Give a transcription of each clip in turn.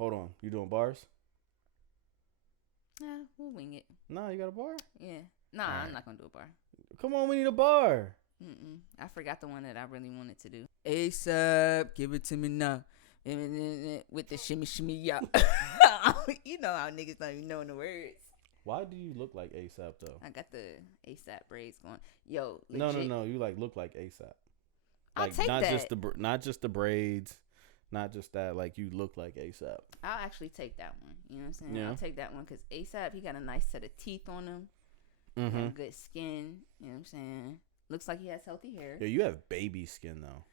Hold on. You doing bars? Nah, we'll wing it. Nah, you got a bar? Yeah. Nah, All right. I'm not gonna do a bar. Come on, we need a bar. I forgot the one that I really wanted to do. ASAP, give it to me now. With the shimmy shimmy yeah. You know how niggas don't even know the words. Why do you look like ASAP though? I got the ASAP braids going. Yo, legit. No. You like look like ASAP. I'll Like take not that. not just the braids, not just that. Like you look like ASAP. I'll actually take that one. You know what I'm saying? Yeah. I'll take that one because ASAP, he got a nice set of teeth on him. Mm-hmm. Good skin. You know what I'm saying? Looks like he has healthy hair. Yeah, you have baby skin though.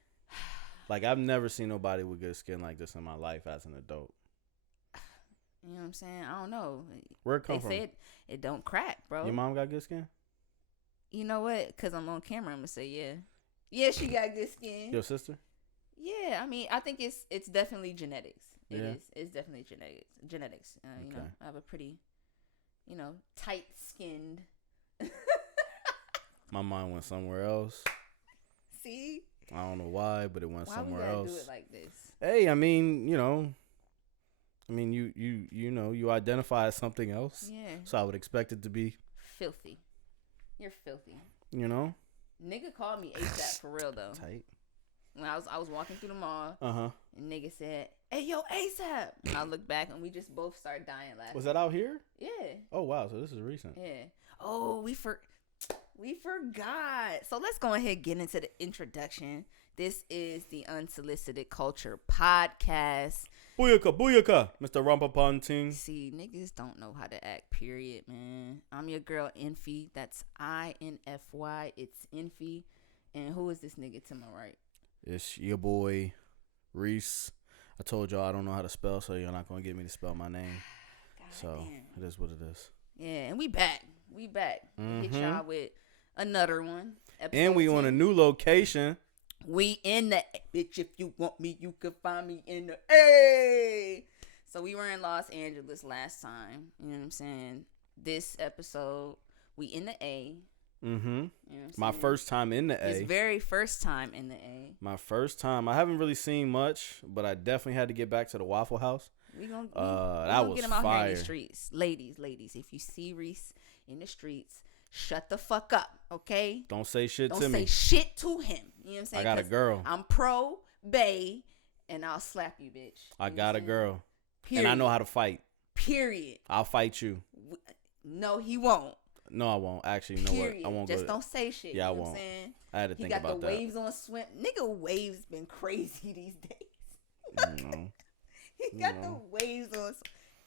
Like I've never seen nobody with good skin like this in my life as an adult. You know what I'm saying? I don't know. Where it come from? They say it don't crack, bro. Your mom got good skin? You know what? Because I'm on camera, I'm going to say yeah. Yeah, she got good skin. Your sister? Yeah, I mean, I think it's definitely genetics. It Yeah. is. It's definitely genetics. You know, I have a pretty, tight-skinned. My mind went somewhere else. See? I don't know why, but it went somewhere else. Why we gotta do it like this? Hey, I mean, you identify as something else. Yeah. So I would expect it to be filthy. You're filthy. You know? Nigga called me ASAP for real though. Tight. When I was walking through the mall. Uh-huh. And nigga said, "Hey yo, ASAP." And I looked back and we just both started dying laughing. Was that out here? Yeah. Oh wow, so this is recent. Yeah. Oh, we forgot. So let's go ahead and get into the introduction. This is the Unsolicited Culture Podcast. Booyaka, Mr. Rumpapunting. See, niggas don't know how to act, period, man. I'm your girl, Infy. That's INFY. It's Infy. And who is this nigga to my right? It's your boy, Reese. I told y'all I don't know how to spell, so you're not going to get me to spell my name. So, it is what it is. Yeah, and we back. Mm-hmm. Hit y'all with another one. And we 10. On a new location. We in the bitch. If you want me, you can find me in the A. So we were in Los Angeles last time. You know what I'm saying? This episode, we in the A. Mm-hmm. You know my first time in the A. His very first time in the A. My first time. I haven't really seen much, but I definitely had to get back to the Waffle House. We gonna that was get him out fire. here in the streets, ladies. If you see Reese in the streets, shut the fuck up, okay? Don't say shit to me. Don't say shit to him. You know what I'm saying? I got a girl. I'm pro bae, and I'll slap you, bitch. I got a girl. Period. And I know how to fight. Period. I'll fight you. No, he won't. No, I won't. Actually, you know what? I won't. Just don't say shit. Yeah, you know I won't. What I'm saying? I had to think about that. He got the waves on swim. Nigga, waves been crazy these days. He got the waves on.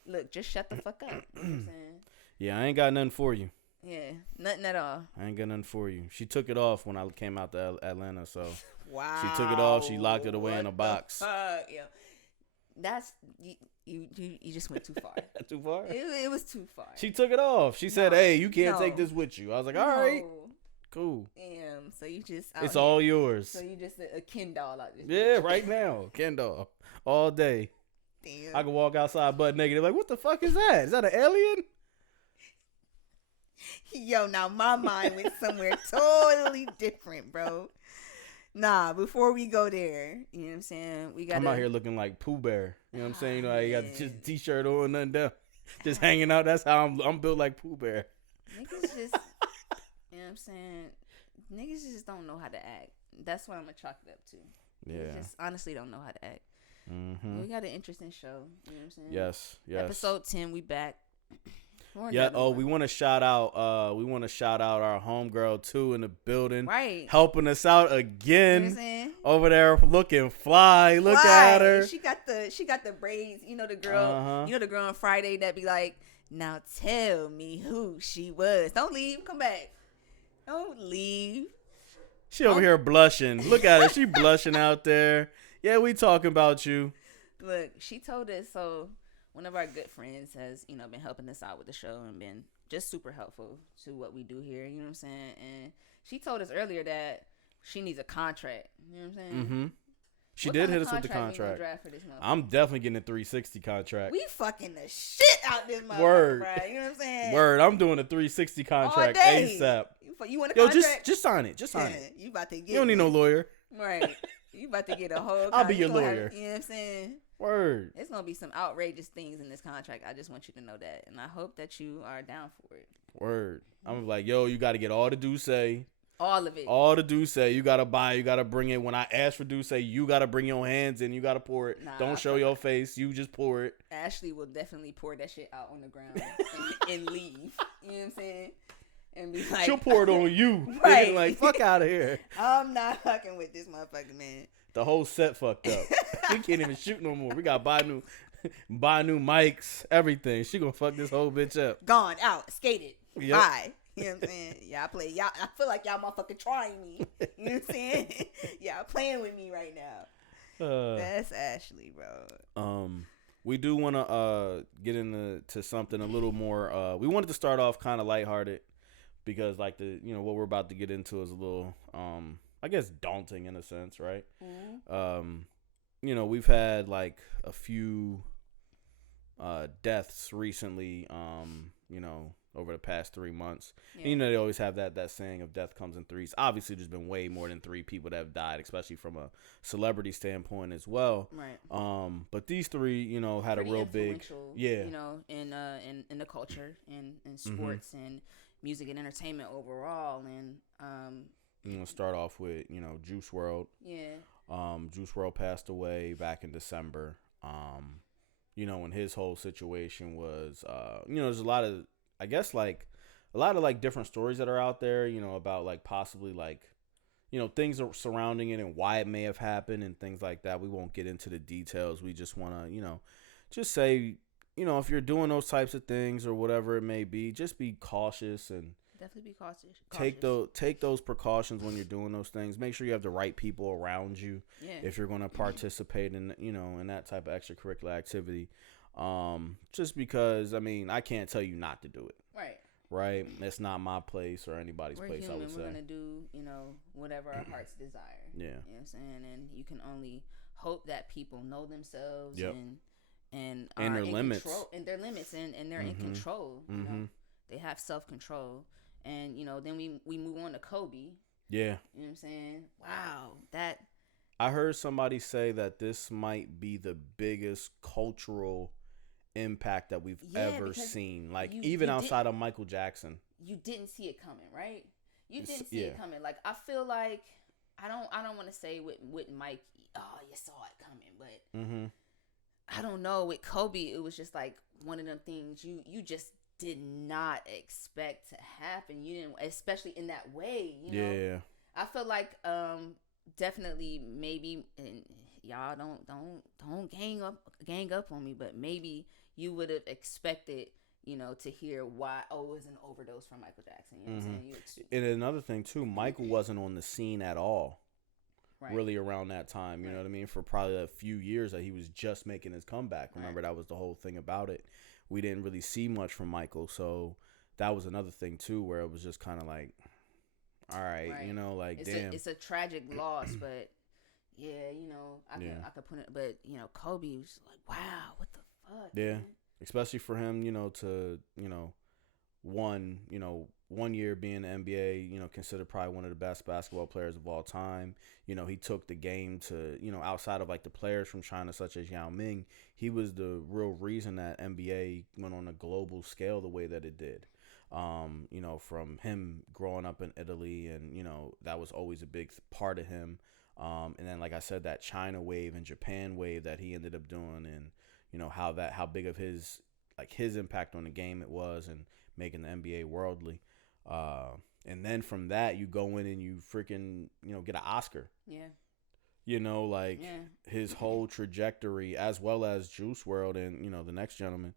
Look, just shut the fuck up. You know what I'm saying? Yeah, I ain't got nothing for you. Yeah, nothing at all. I ain't got nothing for you. She took it off when I came out to Atlanta, so wow. She took it off. She locked it away in a box. Yeah, that's you just went too far. Too far? It was too far. She took it off. She said, "Hey, you can't take this with you." I was like, "All right, cool." Damn. So you just it's all yours. So you just a Ken doll out there. Yeah, right now, Ken doll, all day. Damn. I can walk outside butt naked. Like, what the fuck is that? Is that an alien? Yo, now my mind went somewhere totally different, bro. Nah, before we go there, you know what I'm saying? I'm out here looking like Pooh Bear. You know what I'm saying? You know, I got just t-shirt on, nothing down, just hanging out. That's how I'm built like Pooh Bear. Niggas just, you know what I'm saying? Niggas just don't know how to act. That's what I'm gonna chalk it up to. Yeah. They just honestly don't know how to act. Mm-hmm. We got an interesting show. You know what I'm saying? Yes. Episode 10, we back. Yeah. Oh, we want to shout out. Our homegirl too in the building, right? Helping us out again. You know what I'm saying? Over there looking fly. Look at her. She got the braids. You know the girl. Uh-huh. You know the girl on Friday that be like, "Now tell me who she was." Don't leave. Come back. Don't leave. She over here blushing. Look at her. She blushing out there. Yeah, we talking about you. Look, she told us so. One of our good friends has, been helping us out with the show and been just super helpful to what we do here. You know what I'm saying? And she told us earlier that she needs a contract. You know what I'm saying? Mm-hmm. She did hit us with the contract. Draft for this I'm definitely getting a 360 contract. We fucking the shit out this motherfucker. Word. Bro. You know what I'm saying? Word. I'm doing a 360 contract ASAP. You want a contract? Just sign it. Just sign it. You about to get. You don't need no lawyer. Right. You about to get a whole. I'll be your lawyer. You know what I'm saying? Word. It's gonna be some outrageous things in this contract. I just want you to know that, and I hope that you are down for it. Word. I'm like, yo, you got to get all the Douce. All of it. All the Douce. You got to buy. You got to bring it. When I ask for Douce, you got to bring your hands in. You got to pour it. Don't show your face. You just pour it. Ashley will definitely pour that shit out on the ground and leave. You know what I'm saying? And be like, she'll pour it on you. Right. Like, fuck out of here. I'm not fucking with this motherfucker, man. The whole set fucked up. We can't even shoot no more. We got to buy new mics, everything. She gonna fuck this whole bitch up. Gone, out, skated, yep. Bye. You know what I'm saying? Y'all. I feel like y'all motherfucking trying me. You know what I'm saying? Y'all playing with me right now. That's Ashley, bro. We do want to get into something a little more. We wanted to start off kind of lighthearted because, like, what we're about to get into is a little, I guess, daunting in a sense, right? Mm-hmm. We've had like a few deaths recently. Over the past 3 months. Yeah. And, they always have that saying of death comes in threes. Obviously, there's been way more than 3 people that have died, especially from a celebrity standpoint as well. Right. But these 3, had pretty a real big, yeah, in the culture and in sports mm-hmm. and music and entertainment overall. And start off with Juice WRLD. Yeah. Juice WRLD passed away back in December. When his whole situation was, there's a lot of, I guess, like a lot of like different stories that are out there, about like possibly like, things surrounding it and why it may have happened and things like that. We won't get into the details. We just want to, just say, if you're doing those types of things or whatever it may be, just be cautious and definitely be cautious. Take those precautions when you're doing those things. Make sure you have the right people around you. Yeah. If you're going to participate in, in that type of extracurricular activity. Just because, I can't tell you not to do it. Right. It's not my place or anybody's place, human. I would say. We're going to do, whatever our hearts desire. Yeah. You know what I'm saying? And you can only hope that people know themselves yep. and their limits. And their limits and they're mm-hmm. in control. Mm-hmm. They have self-control. And, then we move on to Kobe. Yeah. You know what I'm saying? Wow. That. I heard somebody say that this might be the biggest cultural impact that we've ever seen. Like, even outside of Michael Jackson. You didn't see it coming, right? You didn't see it coming. Like, I feel like, I don't want to say with Mike, oh, you saw it coming. But, mm-hmm. I don't know. With Kobe, it was just like one of them things you just did not expect to happen. You didn't, especially in that way. Yeah. I feel like definitely maybe, and y'all don't gang up on me, but maybe you would have expected, to hear why it was an overdose from Michael Jackson. You know what I'm saying? And another thing too, Michael wasn't on the scene at all. Right. Really around that time, you know what I mean? For probably a few years that he was just making his comeback. Remember, that was the whole thing about it. We didn't really see much from Michael, so that was another thing too, where it was just kind of like, all right, damn. It's a tragic loss, but yeah, I could put it, but Kobe was like, wow, what the fuck? Yeah, man? Especially for him, to one year being in the NBA, considered probably one of the best basketball players of all time. He took the game to, outside of like the players from China such as Yao Ming, he was the real reason that NBA went on a global scale the way that it did. From him growing up in Italy and, that was always a big part of him. And then, like I said, that China wave and Japan wave that he ended up doing and, how big of his impact on the game it was and making the NBA worldly. And then from that, you go in and you freaking, get an Oscar. Yeah. His whole trajectory as well as Juice WRLD and, the next gentleman.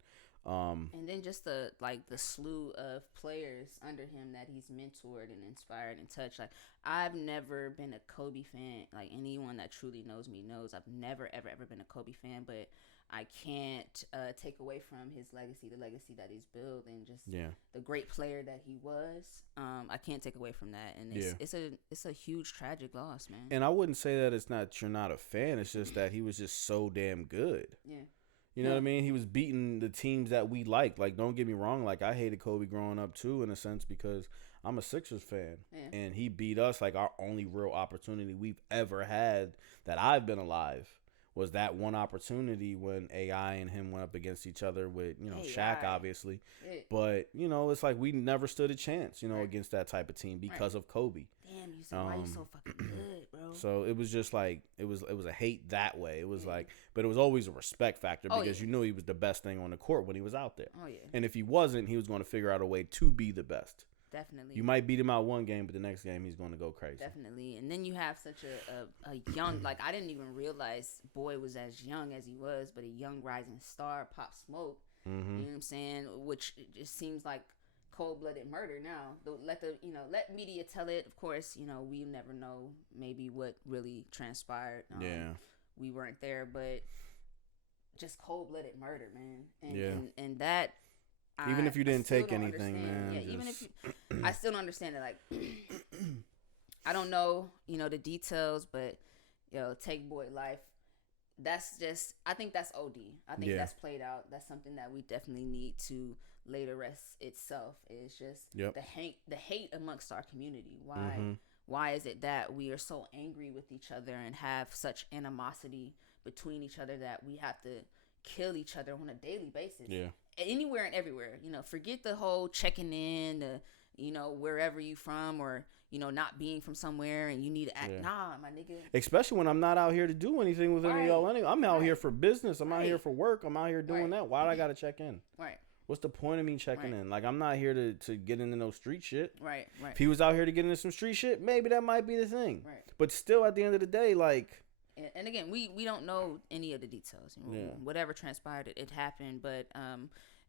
And then just the slew of players under him that he's mentored and inspired and touched. Like, I've never been a Kobe fan. Like, anyone that truly knows me knows I've never, ever, ever been a Kobe fan. But I can't take away from his legacy, the legacy that he's built, and just the great player that he was. I can't take away from that, and it's a huge tragic loss, man. And I wouldn't say that you're not a fan. It's just that he was just so damn good. Yeah. You know what I mean? He was beating the teams that we like. Like, don't get me wrong. Like, I hated Kobe growing up, too, in a sense, because I'm a Sixers fan. Yeah. And he beat us, like, our only real opportunity we've ever had that I've been alive was that one opportunity when AI and him went up against each other with, Shaq, obviously. Shit. But, it's like we never stood a chance, against that type of team because of Kobe. Damn, you said, why you so fucking good, bro? So it was just like, it was a hate that way. It was like, but it was always a respect factor because you knew he was the best thing on the court when he was out there. Oh, yeah. And if he wasn't, he was going to figure out a way to be the best. Definitely. You might beat him out one game, but the next game he's going to go crazy. Definitely. And then you have such a young, like, I didn't even realize Boy was as young as he was, but a young rising star, Pop Smoke. Mm-hmm. You know what I'm saying? Which it just seems like cold-blooded murder now. Let media tell it. Of course, we never know maybe what really transpired. We weren't there, but just cold-blooded murder, man. And that... Even if you didn't take anything, man. Yeah, even if I still don't understand it. Like, I don't know, the details, but, take Boy life. That's just, I think that's OD. I think that's played out. That's something that we definitely need to lay to rest itself. It's just the hate amongst our community. Why is it that we are so angry with each other and have such animosity between each other that we have to kill each other on a daily basis? Yeah. Anywhere and everywhere, forget the whole checking in, wherever you from, or, not being from somewhere and you need to act, nah, my nigga. Especially when I'm not out here to do anything with any of y'all anyway. I'm out here for business. I'm out here for work. I'm out here doing that. Why do I got to check in? Right. What's the point of me checking in? Like, I'm not here to get into no street shit. Right. If he was out here to get into some street shit, maybe that might be the thing. Right. But still, at the end of the day, like... And again, we don't know any of the details. Whatever transpired, it happened. But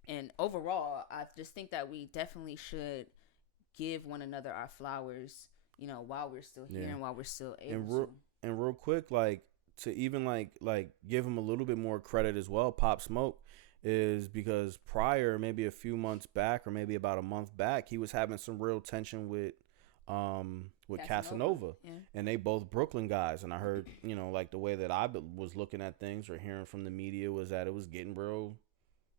and overall, I just think that we definitely should give one another our flowers. While we're still here and while we're still able to. And real quick, like to even like give him a little bit more credit as well. Pop Smoke is because prior, maybe a few months back, or maybe about a month back, he was having some real tension with Casanova. And they both Brooklyn guys, and I heard like the way that I was looking at things or hearing from the media was that it was getting real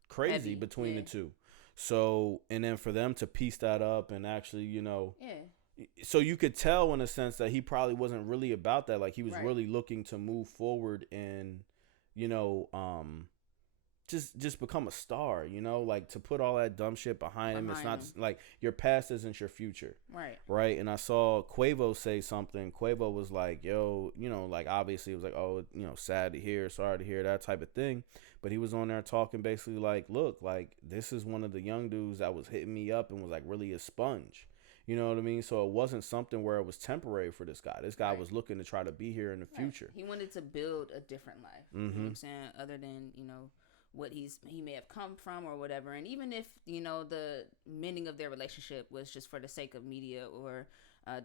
crazy between the two. So, and then for them to piece that up and actually so you could tell in a sense that he probably wasn't really about that. Like he was really looking to move forward and just become a star, like to put all that dumb shit behind him. It's not like your past isn't your future. Right. And I saw Quavo say something. Quavo was like, yo, like obviously it was like, oh, sad to hear, sorry to hear, that type of thing. But he was on there talking basically like, look, like this is one of the young dudes that was hitting me up and was like really a sponge. You know what I mean? So it wasn't something where it was temporary for this guy. This guy was looking to try to be here in the future. He wanted to build a different life. You know what I'm saying? Other than, what he may have come from or whatever. And even if, the mending of their relationship was just for the sake of media or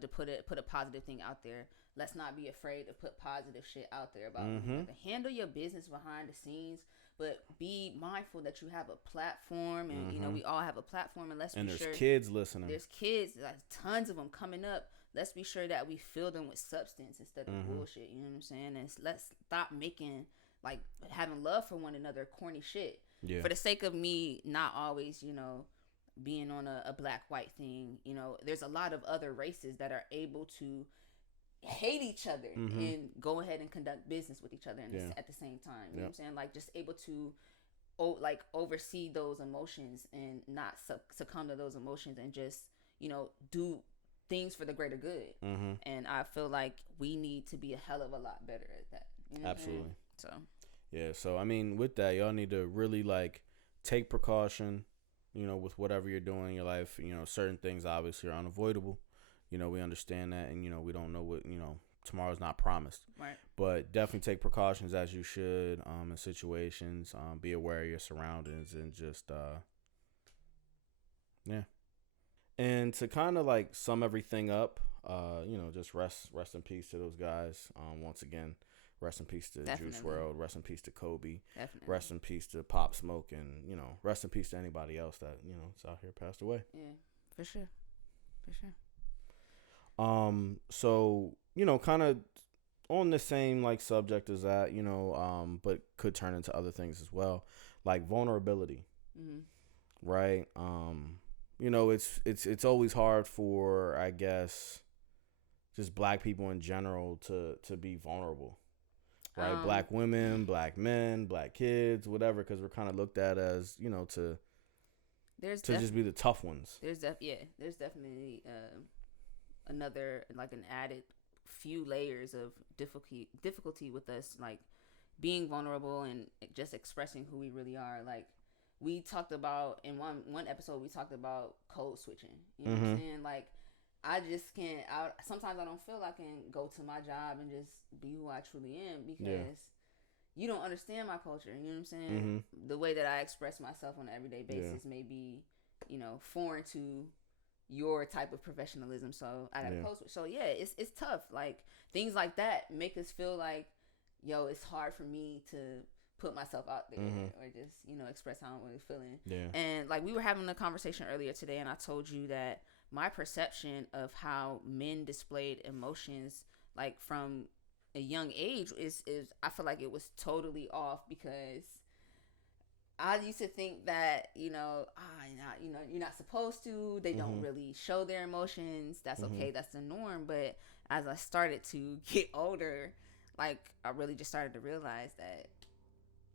to put a positive thing out there, let's not be afraid to put positive shit out there about to handle your business behind the scenes, but be mindful that you have a platform and, we all have a platform, and let's be sure. And there's kids listening. There's kids, like tons of them coming up. Let's be sure that we fill them with substance instead of bullshit. You know what I'm saying? And let's stop making... like having love for one another, corny shit. Yeah. For the sake of me not always, being on a black-white thing, there's a lot of other races that are able to hate each other and go ahead and conduct business with each other at the same time. You know what I'm saying? Like just able to oversee those emotions and not succumb to those emotions and just, do things for the greater good. And I feel like we need to be a hell of a lot better at that. Absolutely. So so I mean, with that, y'all need to really like take precaution, with whatever you're doing in your life. Certain things obviously are unavoidable. We understand that, and we don't know what tomorrow's not promised. Right. But definitely take precautions as you should in situations. Be aware of your surroundings and just And to kind of like sum everything up, just rest in peace to those guys. Once again. Rest in peace to Juice WRLD. Rest in peace to Kobe. Definitely. Rest in peace to Pop Smoke, and rest in peace to anybody else that is out here passed away. Yeah, for sure. So kind of on the same like subject as that, but could turn into other things as well, like vulnerability. Right. It's always hard for, I guess, just black people in general to be vulnerable. right? Black women, black men, black kids, whatever, because we're kind of looked at as, you know, to just be the tough ones. There's definitely another, like, an added few layers of difficulty with us, like, being vulnerable and just expressing who we really are. Like, we talked about in one episode, we talked about code switching. You know what I'm saying? Like, I just can't. Sometimes I don't feel I can go to my job and just be who I truly am because you don't understand my culture. You know what I'm saying? The way that I express myself on an everyday basis may be, you know, foreign to your type of professionalism. So I gotta code switch. So yeah, it's tough. Like, things like that make us feel like, yo, it's hard for me to put myself out there or just, you know, express how I'm really feeling. Yeah. And like, we were having a conversation earlier today, and I told you that my perception of how men displayed emotions, like, from a young age is I feel like it was totally off, because I used to think that, you know, you're not supposed to. They don't really show their emotions. That's okay. That's the norm. But as I started to get older, like, I really just started to realize that,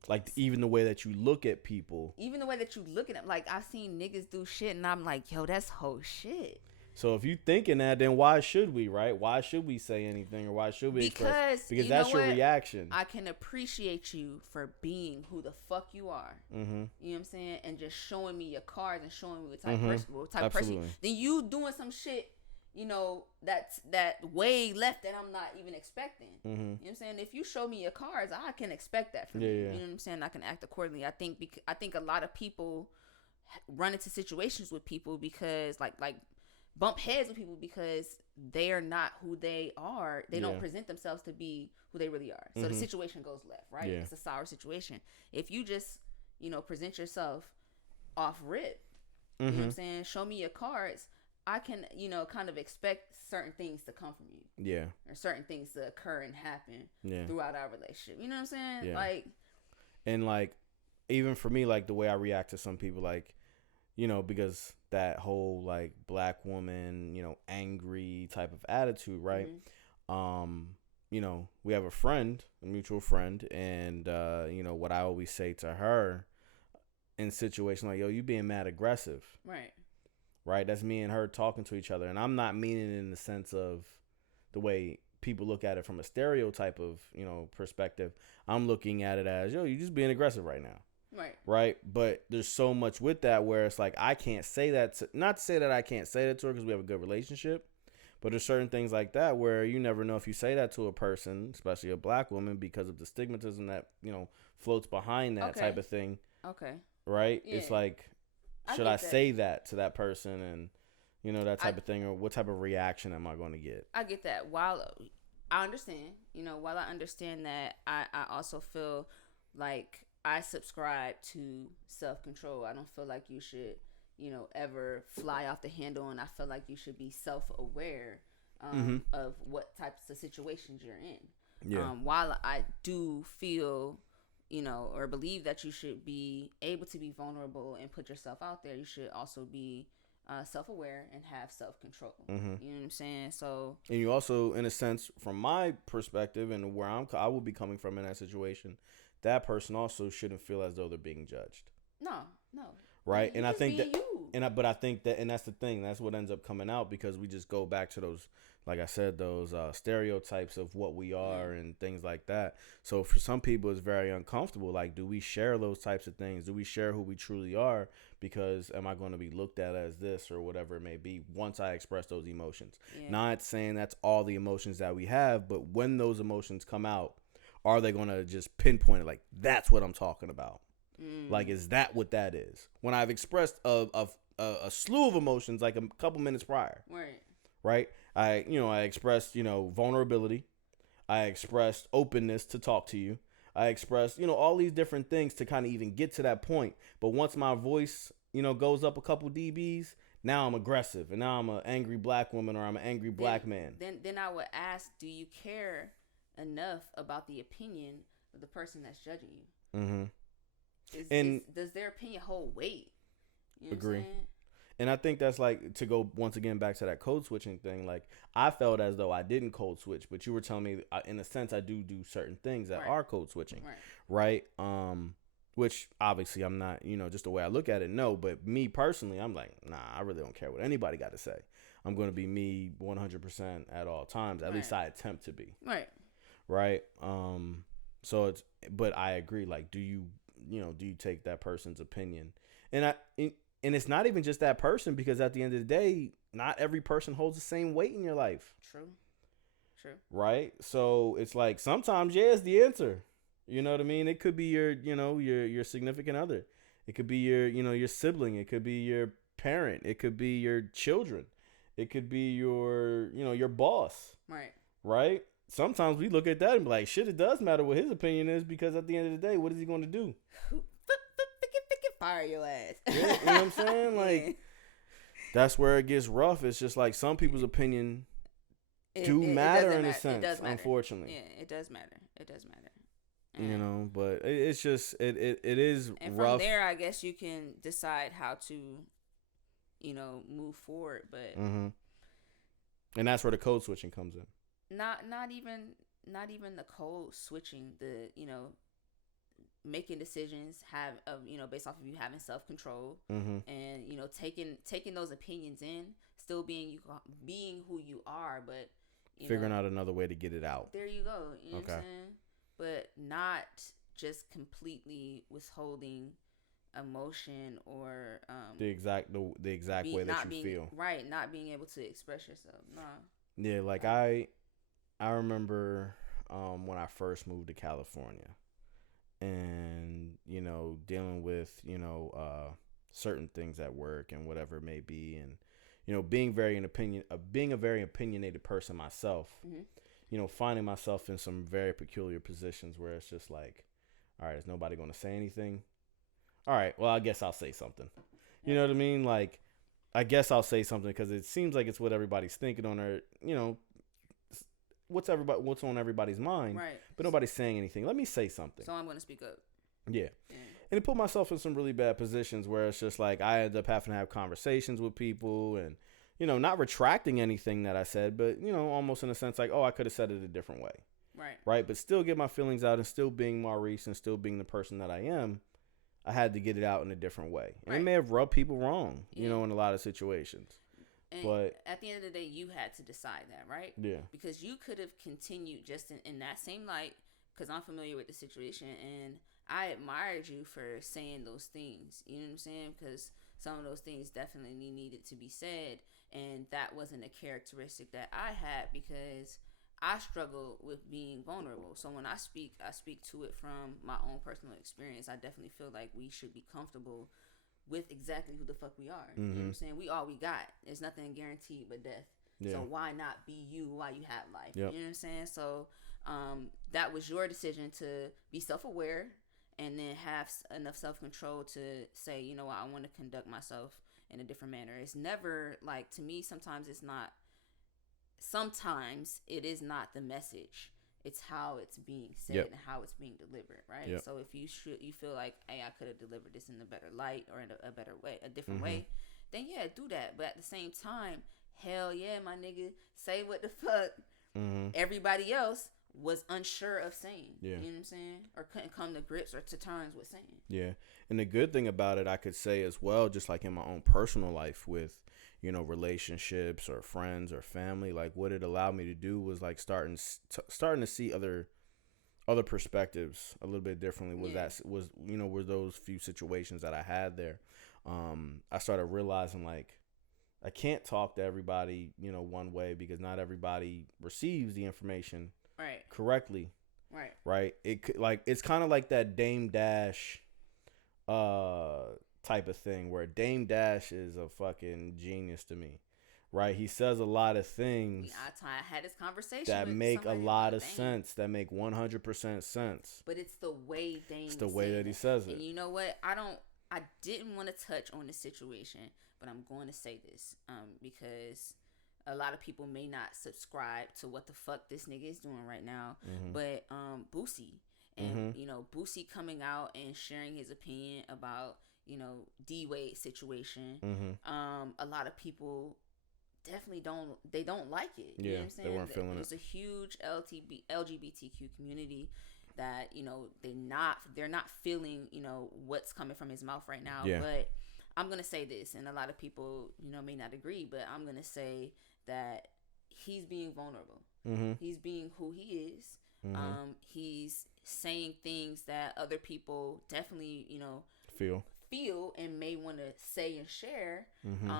like, even the way that you look at people, them, like, I've seen niggas do shit, and I'm like, yo, that's whole shit. So if you thinking that, then why should we, right? Why should we say anything, or why should we express? Because that's your reaction. I can appreciate you for being who the fuck you are. You know what I'm saying? And just showing me your cards and showing me what type of person. Then you doing some shit, you know, that's that way left that I'm not even expecting. You know what I'm saying? If you show me your cards, I can expect that from you. You know what I'm saying? I can act accordingly. I think a lot of people run into situations with people because like bump heads with people because they're not who they are. They don't present themselves to be who they really are. So the situation goes left, right? It's a sour situation. If you just, you know, present yourself off rip, you know what I'm saying? Show me your cards. I can, you know, kind of expect certain things to come from you. Yeah. Or certain things to occur and happen throughout our relationship. You know what I'm saying? Yeah. Like, and like, even for me, like, the way I react to some people, like, you know, because that whole, like, black woman, you know, angry type of attitude, right? You know, we have a mutual friend, and, you know, what I always say to her in situations like, yo, you being mad aggressive. Right? That's me and her talking to each other. And I'm not meaning it in the sense of the way people look at it from a stereotype of, you know, perspective. I'm looking at it as, yo, you're just being aggressive right now. Right? But there's so much with that where it's like, I can't say that. Not to say that I can't say that to her because we have a good relationship. But there's certain things like that where you never know if you say that to a person, especially a black woman, because of the stigmatism that, you know, floats behind that type of thing. Right? Yeah. It's like, should I say that to that person, and, you know, that type of thing, or what type of reaction am I going to get? I get that. While I understand, you know, that, I also feel like I subscribe to self-control. I don't feel like you should, you know, ever fly off the handle, and I feel like you should be self-aware of what types of situations you're in. Yeah. While I do feel, you know, or believe that you should be able to be vulnerable and put yourself out there, you should also be self-aware and have self-control. You know what I'm saying? So, and you also, in a sense, from my perspective and where I will be coming from in that situation, that person also shouldn't feel as though they're being judged. No. Right? And I think that, but I think that, and that's the thing, that's what ends up coming out, because we just go back to those, like I said, those stereotypes of what we are and things like that. So for some people, it's very uncomfortable. Like, do we share those types of things? Do we share who we truly are? Because am I going to be looked at as this or whatever it may be once I express those emotions? Yeah. Not saying that's all the emotions that we have, but when those emotions come out, are they going to just pinpoint it? Like, that's what I'm talking about. Like, is that what that is? When I've expressed a slew of emotions like a couple minutes prior. Right? I expressed, you know, vulnerability. I expressed openness to talk to you. I expressed, you know, all these different things to kind of even get to that point. But once my voice, you know, goes up a couple dBs, now I'm aggressive, and now I'm an angry black woman, or I'm an angry black man. Then I would ask, do you care enough about the opinion of the person that's judging you? Does their opinion hold weight? You know agree. And I think that's like, to go once again back to that code switching thing. Like, I felt as though I didn't code switch, but you were telling me, in a sense, I do certain things that are code switching, right? Which obviously I'm not, just the way I look at it. No, but me personally, I'm like, nah, I really don't care what anybody got to say. I'm going to be me 100% at all times. At least I attempt to be. Right. So it's, but I agree. Like, do you take that person's opinion? And it's not even just that person, because at the end of the day, not every person holds the same weight in your life. True. Right. So it's like, sometimes, it's the answer. You know what I mean? It could be your significant other. It could be your sibling. It could be your parent. It could be your children. It could be your boss. Right. Sometimes we look at that and be like, shit, it does matter what his opinion is, because at the end of the day, what is he going to do? Fire your ass. Yeah, you know what I'm saying? Like, that's where it gets rough. It's just like, some people's opinion matter in a sense, unfortunately. Yeah, it does matter. But it's just, it is and rough. From there, I guess you can decide how to, move forward. But and that's where the code switching comes in. Not even the code switching. The making decisions based off of you having self-control, and taking those opinions in, still being who you are, but figuring out another way to get it out. There you go. You know what I'm saying? But not just completely withholding emotion or the exact way that you feel. Right, not being able to express yourself. Nah. Yeah, like I remember when I first moved to California, and dealing with certain things at work and whatever it may be, and being a very opinionated person myself. Finding myself in some very peculiar positions where it's just like, all right, is nobody going to say anything? All right, well, I guess I'll say something. You know what I mean? Like, I guess I'll say something because it seems like it's what everybody's thinking on their, what's on everybody's mind. Right. But nobody's saying anything. Let me say something. So I'm going to speak up. Yeah. And it put myself in some really bad positions where it's just like, I ended up having to have conversations with people and, not retracting anything that I said, but, almost in a sense like, oh, I could have said it a different way. Right. But still get my feelings out, and still being Maurice and still being the person that I am, I had to get it out in a different way. And it may have rubbed people wrong, in a lot of situations. And but at the end of the day, you had to decide that, right? Yeah. Because you could have continued just in that same light, because I'm familiar with the situation, and I admired you for saying those things. You know what I'm saying? Because some of those things definitely needed to be said. And that wasn't a characteristic that I had, because I struggle with being vulnerable. So when I speak to it from my own personal experience. I definitely feel like we should be comfortable with exactly who the fuck we are. You know what I'm saying? We all we got. There's nothing guaranteed but death. Yeah. So why not be you while you have life? Yep. You know what I'm saying? So that was your decision to be self-aware and then have enough self-control to say, you know what, I want to conduct myself in a different manner. It's never like, to me, sometimes it is not the message. It's how it's being said and how it's being delivered, right? Yep. So if you feel like, hey, I could have delivered this in a better light or in a better way, a different way, then yeah, do that. But at the same time, hell yeah, my nigga, say what the fuck everybody else was unsure of saying. Yeah. You know what I'm saying? Or couldn't come to grips or to terms with saying. Yeah. And the good thing about it, I could say as well, just like in my own personal life with, relationships or friends or family, like what it allowed me to do was like starting to see other perspectives a little bit differently. Were those few situations that I had there. I started realizing like I can't talk to everybody, one way, because not everybody receives the information correctly. Right. It's kind of like that Dame Dash type of thing, where Dame Dash is a fucking genius to me. Right. He says a lot of things I had this conversation that make a lot of sense, that make 100% sense. But it's the way Dame It's the way that he says it. And you know what? I didn't want to touch on the situation, but I'm going to say this because a lot of people may not subscribe to what the fuck this nigga is doing right now. But Boosie and Boosie coming out and sharing his opinion about D Wade situation. Mm-hmm. A lot of people definitely don't like it. You Yeah, know what I'm saying? they weren't feeling it. There's a huge LGBTQ community that they're not feeling what's coming from his mouth right now. Yeah. But I'm gonna say this, and a lot of people may not agree, but I'm gonna say that he's being vulnerable. Mm-hmm. He's being who he is. Mm-hmm. He's saying things that other people definitely feel and may want to say and share. Mm-hmm.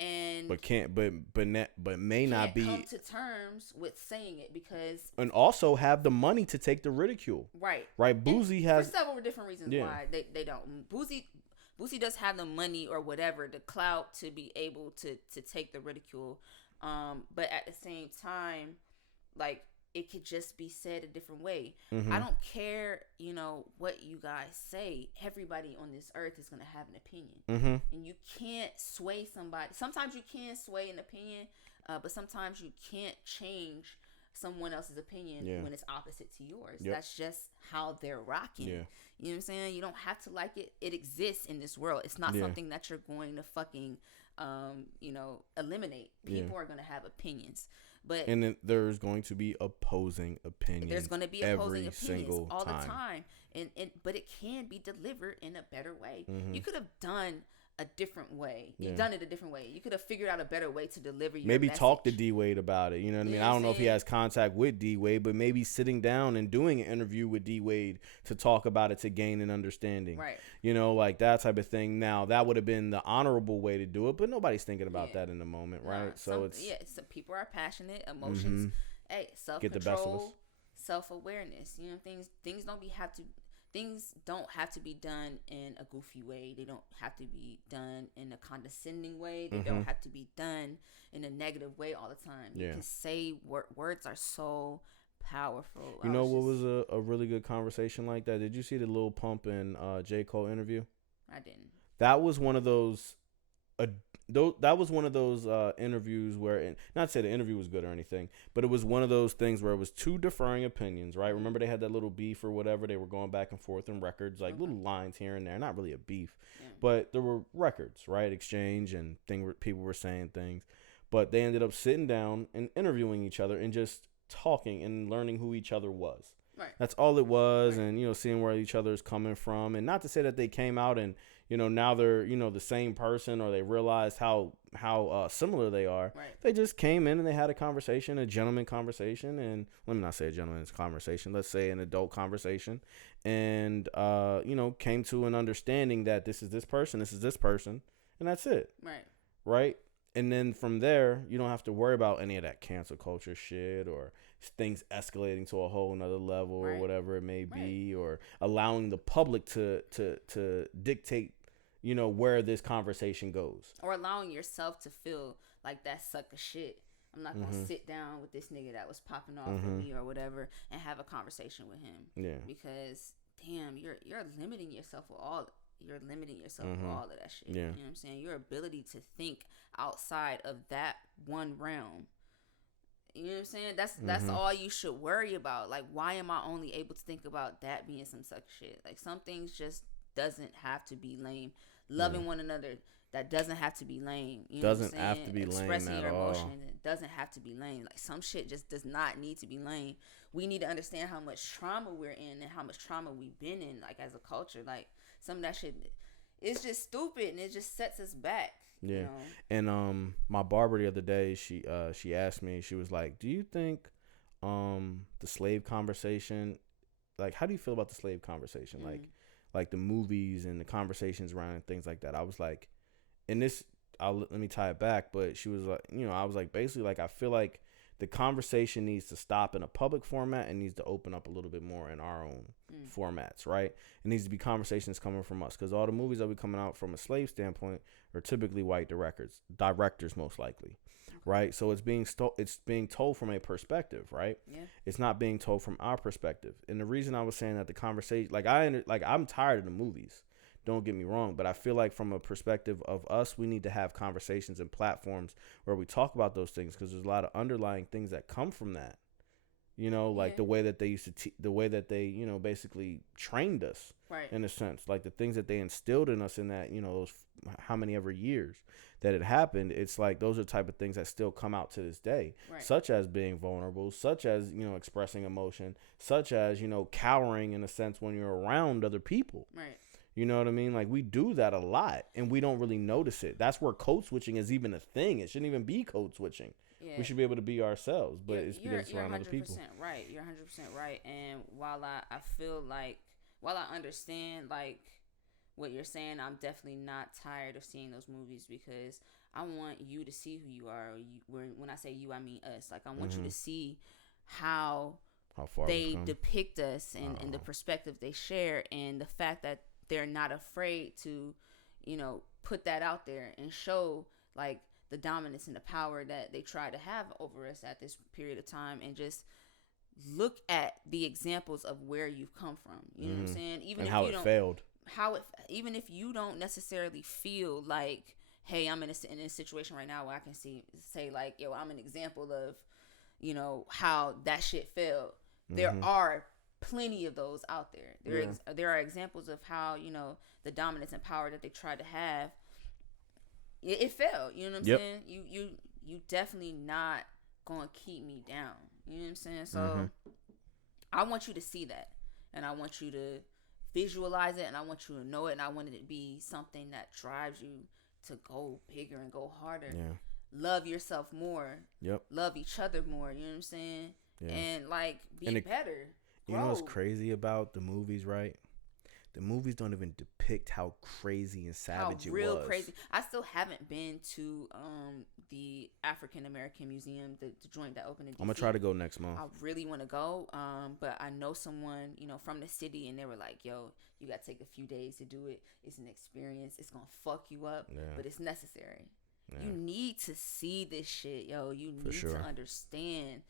And but may not be come to terms with saying it because and also have the money to take the ridicule. Right. Boosie has for several different reasons why they don't. Boosie does have the money or whatever, the clout to be able to take the ridicule. But at the same time, like, it could just be said a different way. Mm-hmm. I don't care, what you guys say. Everybody on this earth is going to have an opinion. Mm-hmm. And you can't sway somebody. Sometimes you can sway an opinion, but sometimes you can't change someone else's opinion when it's opposite to yours. Yep. That's just how they're rocking. Yeah. You know what I'm saying? You don't have to like it. It exists in this world. It's not something that you're going to fucking, eliminate. People are going to have opinions. And then there's going to be opposing opinions. There's going to be opposing opinions all time. the time. But it can be delivered in a better way. Mm-hmm. You could have done a different way. You've done it a different way. You could have figured out a better way to deliver your maybe message. Talk to D Wade about it. You know what I mean? I don't know if he has contact with D Wade, but maybe sitting down and doing an interview with D Wade to talk about it to gain an understanding. Right. Like that type of thing. Now that would have been the honorable way to do it, but nobody's thinking about that in the moment, right? So some people are passionate, emotions. Mm-hmm. Hey, self-control, self-awareness. Things don't have to be done in a goofy way. They don't have to be done in a condescending way. They don't have to be done in a negative way all the time. You can say words are so powerful. What was a really good conversation like that? Did you see the Lil Pump and J. Cole interview? I didn't. That was one of those. That was one of those interviews where, not to say the interview was good or anything, but it was one of those things where it was two differing opinions, right? Remember they had that little beef or whatever. They were going back and forth in records, like little lines here and there. Not really a beef, but there were records, right? Exchange and people were saying things. But they ended up sitting down and interviewing each other and just talking and learning who each other was. Right. That's all it was. Right. And, seeing where each other is coming from. And not to say that they came out and, now they're, the same person or they realized how similar they are. Right. They just came in and they had a conversation, a gentleman conversation. And let me not say a gentleman's conversation. Let's say an adult conversation. And, came to an understanding that this is this person. And that's it. Right. Right. And then from there, you don't have to worry about any of that cancel culture shit or things escalating to a whole nother level or whatever it may be, or allowing the public to dictate, where this conversation goes. Or allowing yourself to feel like that suck of shit. I'm not going to sit down with this nigga that was popping off at me or whatever and have a conversation with him. Yeah. Because, damn, you're limiting yourself with all of that shit. Yeah. You know what I'm saying? Your ability to think outside of that one realm. You know what I'm saying? That's all you should worry about. Like, why am I only able to think about that being some suck shit? Like, some things just doesn't have to be lame. Loving one another, that doesn't have to be lame. You know doesn't what I'm saying? Have to be Expressing lame your at emotions, all. it doesn't have to be lame. Like, some shit just does not need to be lame. We need to understand how much trauma we're in and how much trauma we've been in, like, as a culture. Like, some of that shit, it's just stupid and it just sets us back. Yeah. And my barber the other day, she asked me, she was like, do you think the slave conversation, like, how do you feel about the slave conversation? Like the movies and the conversations around and things like that. I was like, and this, let me tie it back, but she was like, I was like, basically, like, I feel like the conversation needs to stop in a public format and needs to open up a little bit more in our own formats, right? It needs to be conversations coming from us, because all the movies that be coming out from a slave standpoint are typically white directors most likely, right? So it's being told from a perspective, right? Yeah. It's not being told from our perspective. And the reason I was saying that the conversation, I'm tired of the movies. Don't get me wrong, but I feel like from a perspective of us, we need to have conversations and platforms where we talk about those things, because there's a lot of underlying things that come from that. The way that they used to, the way that they, basically trained us Right. In a sense, like the things that they instilled in us in that, you know, those how many ever years that it happened, it's like those are the type of things that still come out to this day, Right. such as being vulnerable, such as, you know, expressing emotion, such as, you know, cowering in a sense when you're around other people. Right. You know what I mean? Like we do that a lot and we don't really notice it. That's where code switching is even a thing. It shouldn't even be code switching. Yeah. We should be able to be ourselves, but it's because it's around other people. You're 100% right. You're 100% right. And while I feel like, while I understand like what you're saying, I'm definitely not tired of seeing those movies because I want you to see who you are. When I say you, I mean us. Like I want you to see how far they depict us and the perspective they share and the fact that they're not afraid to, you know, put that out there and show like the dominance and the power that they try to have over us at this period of time, and just look at the examples of where you've come from. You know what I'm saying? Even and if how you it don't, failed. Even if you don't necessarily feel like, hey, I'm in a situation right now where I can say like, yo, I'm an example of, you know, how that shit failed. There are plenty of those out there. There are examples of how, you know, the dominance and power that they tried to have, it failed. You know what I'm saying? You definitely not gonna keep me down. You know what I'm saying? So I want you to see that, and I want you to visualize it, and I want you to know it, and I want it to be something that drives you to go bigger and go harder. Yeah. Love yourself more. Yep. Love each other more. You know what I'm saying? Yeah. And like be better. You know what's crazy about the movies, right? The movies don't even depict how crazy and savage it was. Real crazy. I still haven't been to the African American Museum, the joint that opened in DC. I'm gonna try to go next month. I really want to go, but I know someone, you know, from the city, and they were like, "Yo, you gotta take a few days to do it. It's an experience. It's gonna fuck you up, but it's necessary. Yeah. You need to see this shit, yo. You need to understand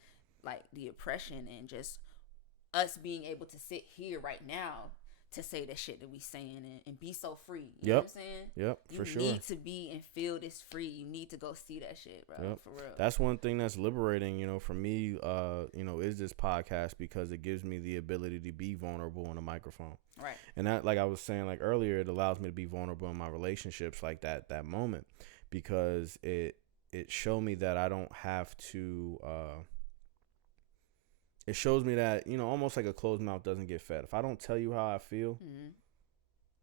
like the oppression and just us being able to sit here right now to say the shit that we saying and be so free. You know what I'm saying? Yep, for sure. You need to be and feel this free. You need to go see that shit, bro. For real. That's one thing that's liberating, you know, for me, you know, is this podcast, because it gives me the ability to be vulnerable on a microphone. Right. And that, like I was saying like earlier, it allows me to be vulnerable in my relationships, like that moment, because it showed me that I don't have to it shows me that, you know, almost like a closed mouth doesn't get fed. If I don't tell you how I feel,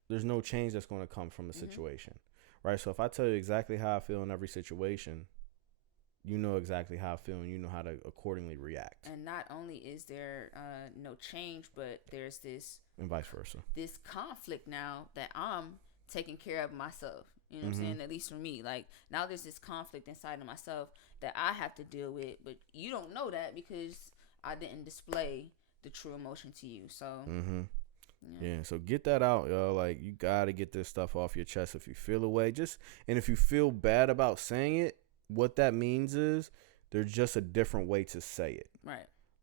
there's no change that's going to come from the situation, right? So if I tell you exactly how I feel in every situation, you know exactly how I feel and you know how to accordingly react. And not only is there no change, but there's this... And vice versa. This conflict now that I'm taking care of myself. You know what I'm saying? At least for me. Like, now there's this conflict inside of myself that I have to deal with, but you don't know that because I didn't display the true emotion to you. So yeah, so get that out, yo. Like, you gotta get this stuff off your chest if you feel a way. And if you feel bad about saying it, what that means is there's just a different way to say it.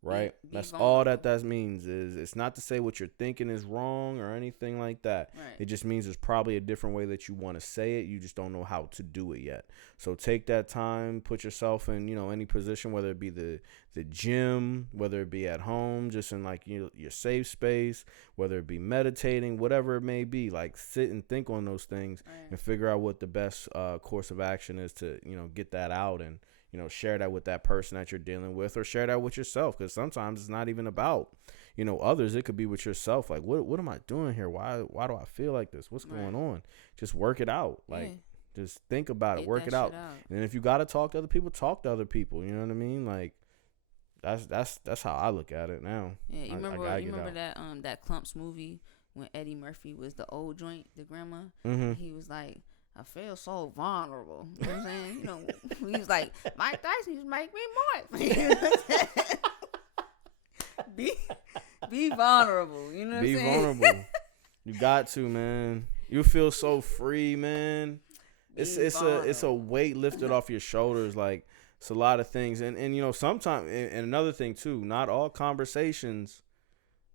Right? That's vulnerable. All that means is it's not to say what you're thinking is wrong or anything like that. It just means there's probably a different way that you want to say it. You just don't know how to do it yet. So take that time, put yourself in, you know, any position, whether it be the gym, whether it be at home, just in like your safe space, whether it be meditating, whatever it may be. Like, sit and think on those things and figure out what the best course of action is to, you know, get that out and, you know, share that with that person that you're dealing with, or share that with yourself. Because sometimes it's not even about, you know, others. It could be with yourself. Like, what am I doing here? Why do I feel like this? What's going on? Just work it out. Like, just think about it. Work it out. And if you got to talk to other people, talk to other people. You know what I mean? Like, that's how I look at it now. Yeah, you remember that Clumps movie when Eddie Murphy was the old joint, the grandma? He was like, I feel so vulnerable. You know what I'm saying? You know, he was like, Mike Tyson used to make me moist. Be vulnerable. You know what I'm saying? Be vulnerable. You got to, man. You feel so free, man. It's a weight lifted off your shoulders. Like, it's a lot of things. And you know, sometimes, and another thing too, not all conversations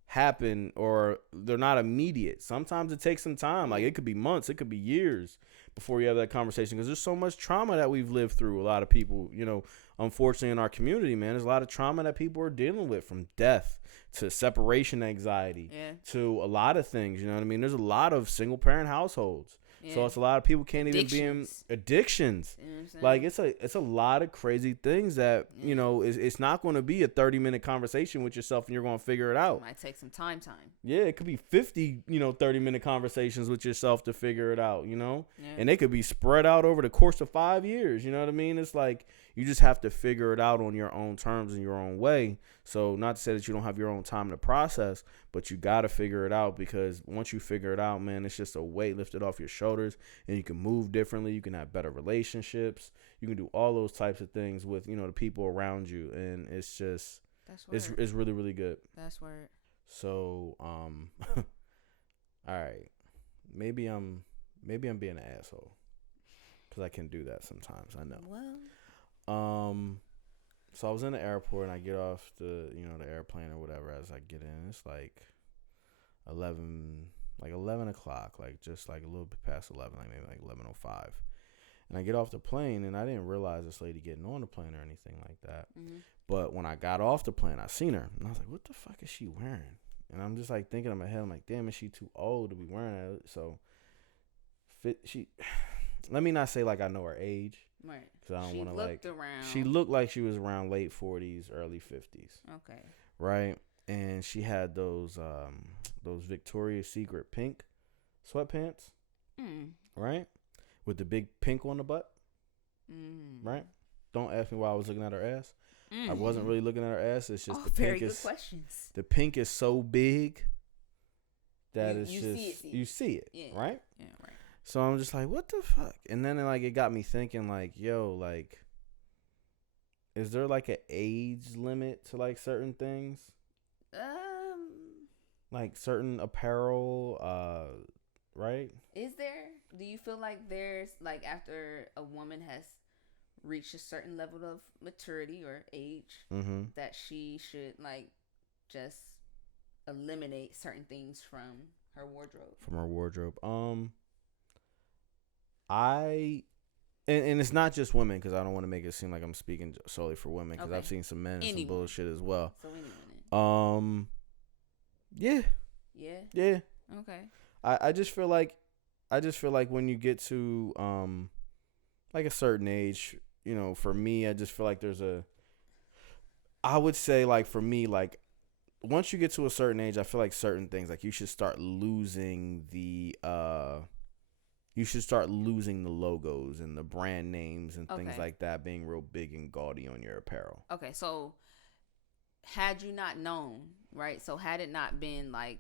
happen, or they're not immediate. Sometimes it takes some time. Like, it could be months, it could be years before you have that conversation, because there's so much trauma that we've lived through. A lot of people, unfortunately in our community, man, there's a lot of trauma that people are dealing with, from death to separation anxiety to a lot of things. You know what I mean? There's a lot of single parent households. Yeah. So it's a lot of people can't even be in addictions. You know what I'm saying? Like, it's a lot of crazy things that, it's not going to be a 30-minute conversation with yourself and you're going to figure it out. It might take some time. Yeah, it could be 50, 30-minute conversations with yourself to figure it out, Yeah. And they could be spread out over the course of 5 years. You know what I mean? It's like, you just have to figure it out on your own terms and your own way. So not to say that you don't have your own time to process, but you got to figure it out, because once you figure it out, man, it's just a weight lifted off your shoulders, and you can move differently. You can have better relationships. You can do all those types of things with, the people around you. And it's just, it's really, really good. That's word. So, all right. Maybe I'm being an asshole, because I can do that sometimes. I know. Well, so I was in the airport, and I get off the airplane or whatever. As I get in, it's like 11 o'clock, like just like a little bit past 11, like maybe like 11:05. And I get off the plane, and I didn't realize this lady getting on the plane or anything like that. Mm-hmm. But when I got off the plane, I seen her, and I was like, what the fuck is she wearing? And I'm just like thinking in my head, I'm like, damn, is she too old to be wearing that? So let me not say like I know her age. Right. Because I don't want to like. Around. She looked like she was around late 40s, early 50s. Okay. Right. And she had those Victoria's Secret pink sweatpants. Mm. Right. With the big pink on the butt. Mm. Right. Don't ask me why I was looking at her ass. I wasn't really looking at her ass. It's just the pink is questions. The pink is so big that you see it. Yeah. Right. Yeah. Right. So I'm just like, what the fuck? And then like it got me thinking, like, yo, like, is there like an age limit to like certain things? Like certain apparel, right? Is there? Do you feel like there's like, after a woman has reached a certain level of maturity or age, that she should like just eliminate certain things from her wardrobe? And it's not just women, because I don't want to make it seem like I'm speaking solely for women, because I've seen some men and some bullshit as well. So anyone. Yeah. Okay. I just feel like when you get to like a certain age, for me, I just feel like I would say, like, for me, like, once you get to a certain age, I feel like certain things, like, you should start losing the logos and the brand names and things like that being real big and gaudy on your apparel. Okay, so had you not known, right? So had it not been like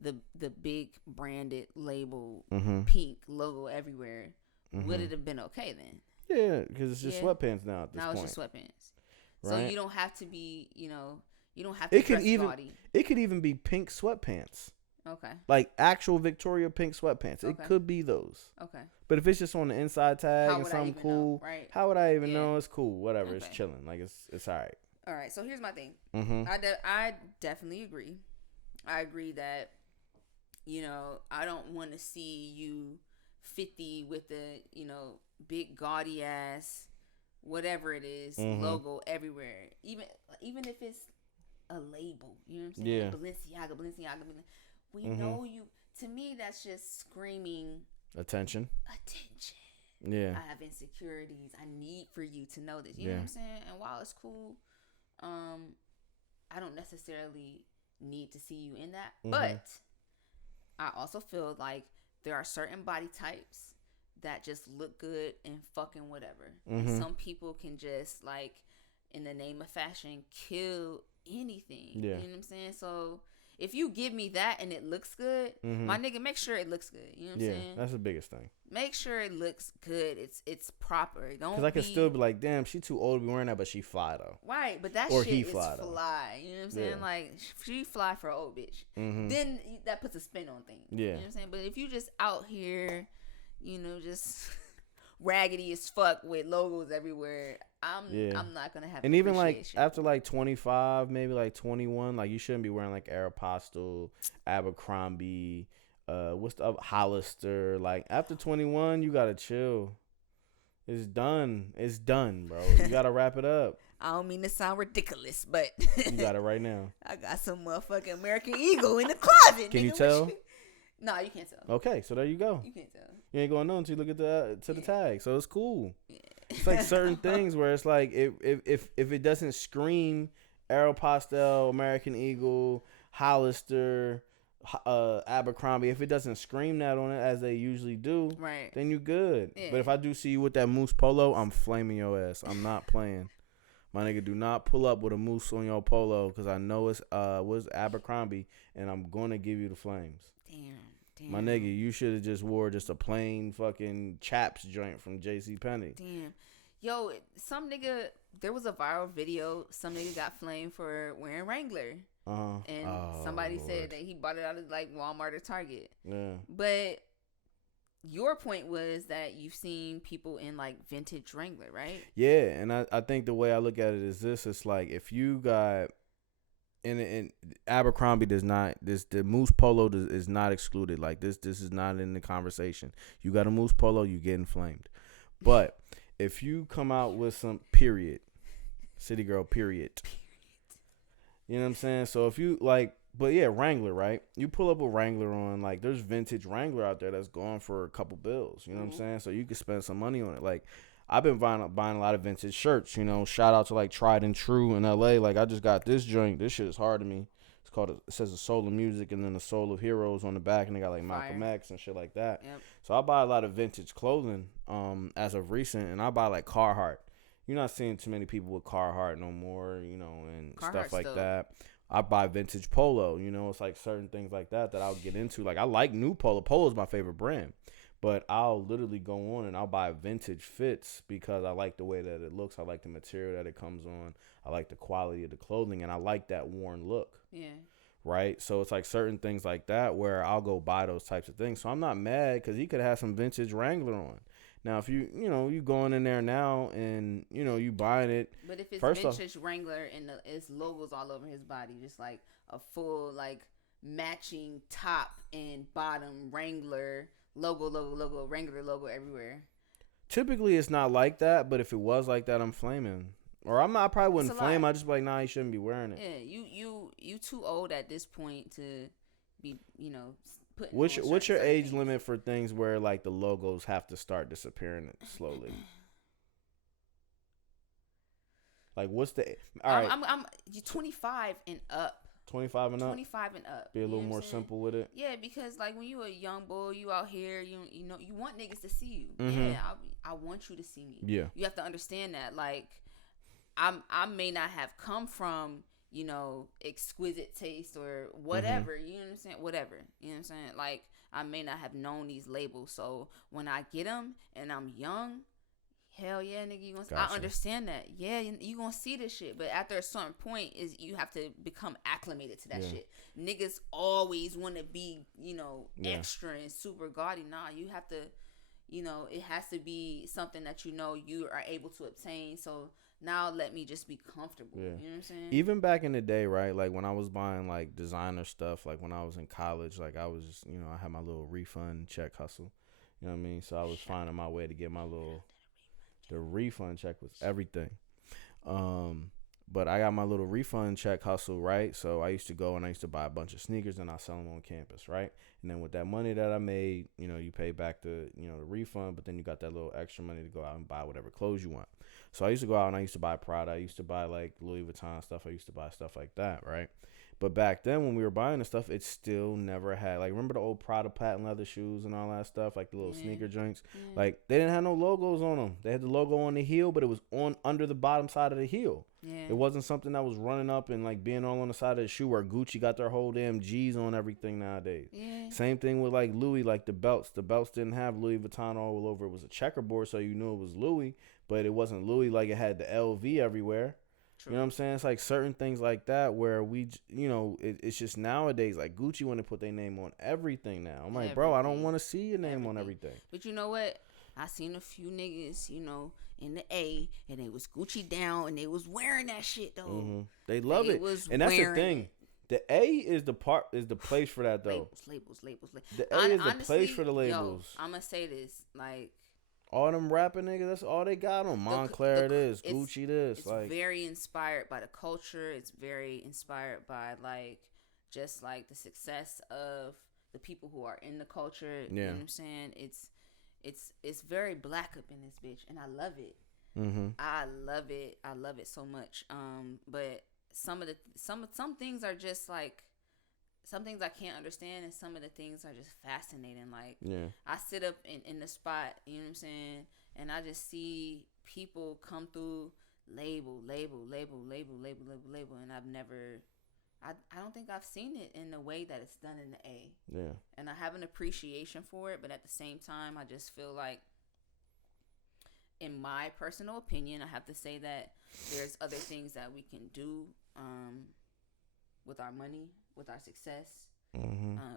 the big branded label, pink logo everywhere, would it have been okay then? Yeah, because it's just sweatpants now at this point. Now it's just sweatpants. Right? So you don't have to be, you don't have to dress gaudy. It could even be pink sweatpants. Okay. Like actual Victoria pink sweatpants. It could be those. Okay. But if it's just on the inside tag and something cool, know, right? How would I even know? It's cool. Whatever. Okay. It's chilling. Like, it's all right. All right. So here's my thing. I definitely agree. I agree that, I don't want to see you 50 with the, big gaudy ass, whatever it is, logo everywhere. Even if it's a label, you know what I'm saying? Yeah. Balenciaga. We know you. To me, that's just screaming attention. Yeah. I have insecurities. I need for you to know this. You know what I'm saying? And while it's cool, I don't necessarily need to see you in that. But I also feel like there are certain body types that just look good and fucking whatever. And some people can just, like, in the name of fashion, kill anything. Yeah. You know what I'm saying? So if you give me that and it looks good, my nigga, make sure it looks good. You know what I'm saying? Yeah, that's the biggest thing. Make sure it looks good. It's proper. Don't, because I can still be like, damn, she too old to be wearing that, but she fly though. Right, but that shit is fly. You know what I'm saying? Like, she fly for an old bitch. Then that puts a spin on things. Yeah. You know what I'm saying? But if you just out here, just raggedy as fuck with logos everywhere, I'm not gonna have. And even like after like 25, maybe like 21, like you shouldn't be wearing like Aeropostale, Abercrombie, what's the Hollister. Like after 21, you gotta chill. It's done. It's done, bro. You gotta wrap it up. I don't mean to sound ridiculous, but you got it right now. I got some motherfucking American Eagle in the closet. Can nigga. you tell? No, you can't tell. Okay, so there you go. You can't tell. You ain't going to know until you look at the tag. So it's cool. Yeah. It's like certain things where it's like if it doesn't scream Aeropostale, American Eagle, Hollister, Abercrombie, if it doesn't scream that on it as they usually do, right, then you good. Yeah. But if I do see you with that Moose polo, I'm flaming your ass. I'm not playing. My nigga, do not pull up with a Moose on your polo because I know it's Abercrombie and I'm gonna give you the flames. Damn. My nigga, you should have just wore just a plain fucking Chaps joint from JCPenney. Damn. Yo, some nigga, there was a viral video. Some nigga got flamed for wearing Wrangler. And somebody said that he bought it out of like Walmart or Target. Yeah. But your point was that you've seen people in like vintage Wrangler, right? Yeah, and I think the way I look at it is this: it's like if you got, and Abercrombie does not the Moose polo is not excluded. Like this is not in the conversation. You got a Moose polo, you getting flamed. But if you come out with some city girl period, you know what I'm saying? So if you like. But yeah, Wrangler, right? You pull up a Wrangler on, like, there's vintage Wrangler out there that's going for a couple bills. You know what I'm saying? So you can spend some money on it. Like, I've been buying a lot of vintage shirts, you know. Shout out to, like, Tried and True in L.A. Like, I just got this joint. This shit is hard to me. It's called, it says The Soul of Music and then The Soul of Heroes on the back. And they got, like, Malcolm X and shit like that. Yep. So I buy a lot of vintage clothing as of recent. And I buy, like, Carhartt. You're not seeing too many people with Carhartt no more, you know, and Carhartt stuff like that. I buy vintage polo, you know, it's like certain things like that I'll get into. Like I like new polo. Polo is my favorite brand, but I'll literally go on and I'll buy vintage fits because I like the way that it looks. I like the material that it comes on. I like the quality of the clothing and I like that worn look. Yeah. Right. So it's like certain things like that where I'll go buy those types of things. So I'm not mad because he could have some vintage Wrangler on. Now, if you going in there now and, you buying it. But if it's vintage Wrangler and it's logos all over his body, just like a full, like, matching top and bottom Wrangler logo, Wrangler logo everywhere. Typically, it's not like that, but if it was like that, I'm flaming. Or I probably wouldn't flame. I'd just be like, nah, you shouldn't be wearing it. Yeah, you too old at this point to be, What's your age limit for things where like the logos have to start disappearing slowly? Like what's the all right? I'm 25 and up. 25 and up. 25 and up. Be a little more simple with it. Yeah, because like when you a young boy, you out here, you want niggas to see you. Mm-hmm. Yeah, I want you to see me. Yeah. You have to understand that. Like, I may not have come from exquisite taste or whatever, mm-hmm. You know what I'm saying? Whatever, you know what I'm saying? Like, I may not have known these labels. So when I get them and I'm young, hell yeah, nigga, I understand that. Yeah, you gonna see this shit. But after a certain point is you have to become acclimated to that shit. Niggas always want to be, extra and super gaudy. Nah, you have to, it has to be something that you are able to obtain. So now let me just be comfortable. Yeah. You know what I'm saying? Even back in the day, right? Like when I was buying like designer stuff, like when I was in college, like I was, I had my little refund check hustle. You know what I mean? So I was finding my way to get my the refund check was everything. But I got my little refund check hustle, right? So I used to go and I used to buy a bunch of sneakers and I sell them on campus, right? And then with that money that I made, you pay back the refund, but then you got that little extra money to go out and buy whatever clothes you want. So I used to go out and I used to buy Prada. I used to buy like Louis Vuitton stuff. I used to buy stuff like that, right? But back then when we were buying the stuff, it still never had, like, remember the old Prada patent leather shoes and all that stuff, like the little sneaker joints? Yeah. Like, they didn't have no logos on them. They had the logo on the heel, but it was under the bottom side of the heel. Yeah. It wasn't something that was running up and, like, being all on the side of the shoe where Gucci got their whole damn G's on everything nowadays. Yeah. Same thing with, like, Louis, like the belts. The belts didn't have Louis Vuitton all over. It was a checkerboard, so you knew it was Louis, but it wasn't Louis like it had the LV everywhere. True. You know what I'm saying? It's like certain things like that where we, it's just nowadays, like Gucci want to put their name on everything now. I'm like, bro, I don't want to see your name on everything. But you know what? I seen a few niggas, you know, in the A, and they was Gucci down, and they was wearing that shit though. Mm-hmm. They love it, was and that's the thing. it. The A is the place for that though. Labels. The A is the place for the labels. Yo, I'm gonna say this, like all them rapping niggas, that's all they got on. Montclair this, Gucci this. It's like very inspired by the culture. It's very inspired by like just like the success of the people who are in the culture. Yeah. You know what I'm saying? It's very black up in this bitch, and I love it. Mm-hmm. I love it so much. But some things are just like, some things I can't understand, and some of the things are just fascinating. Like, yeah, I sit up in the spot, you know what I'm saying, and I just see people come through, label, and I don't think I've seen it in the way that it's done in the A. Yeah. And I have an appreciation for it, but at the same time, I just feel like, in my personal opinion, I have to say that there's other things that we can do with our money, with our success,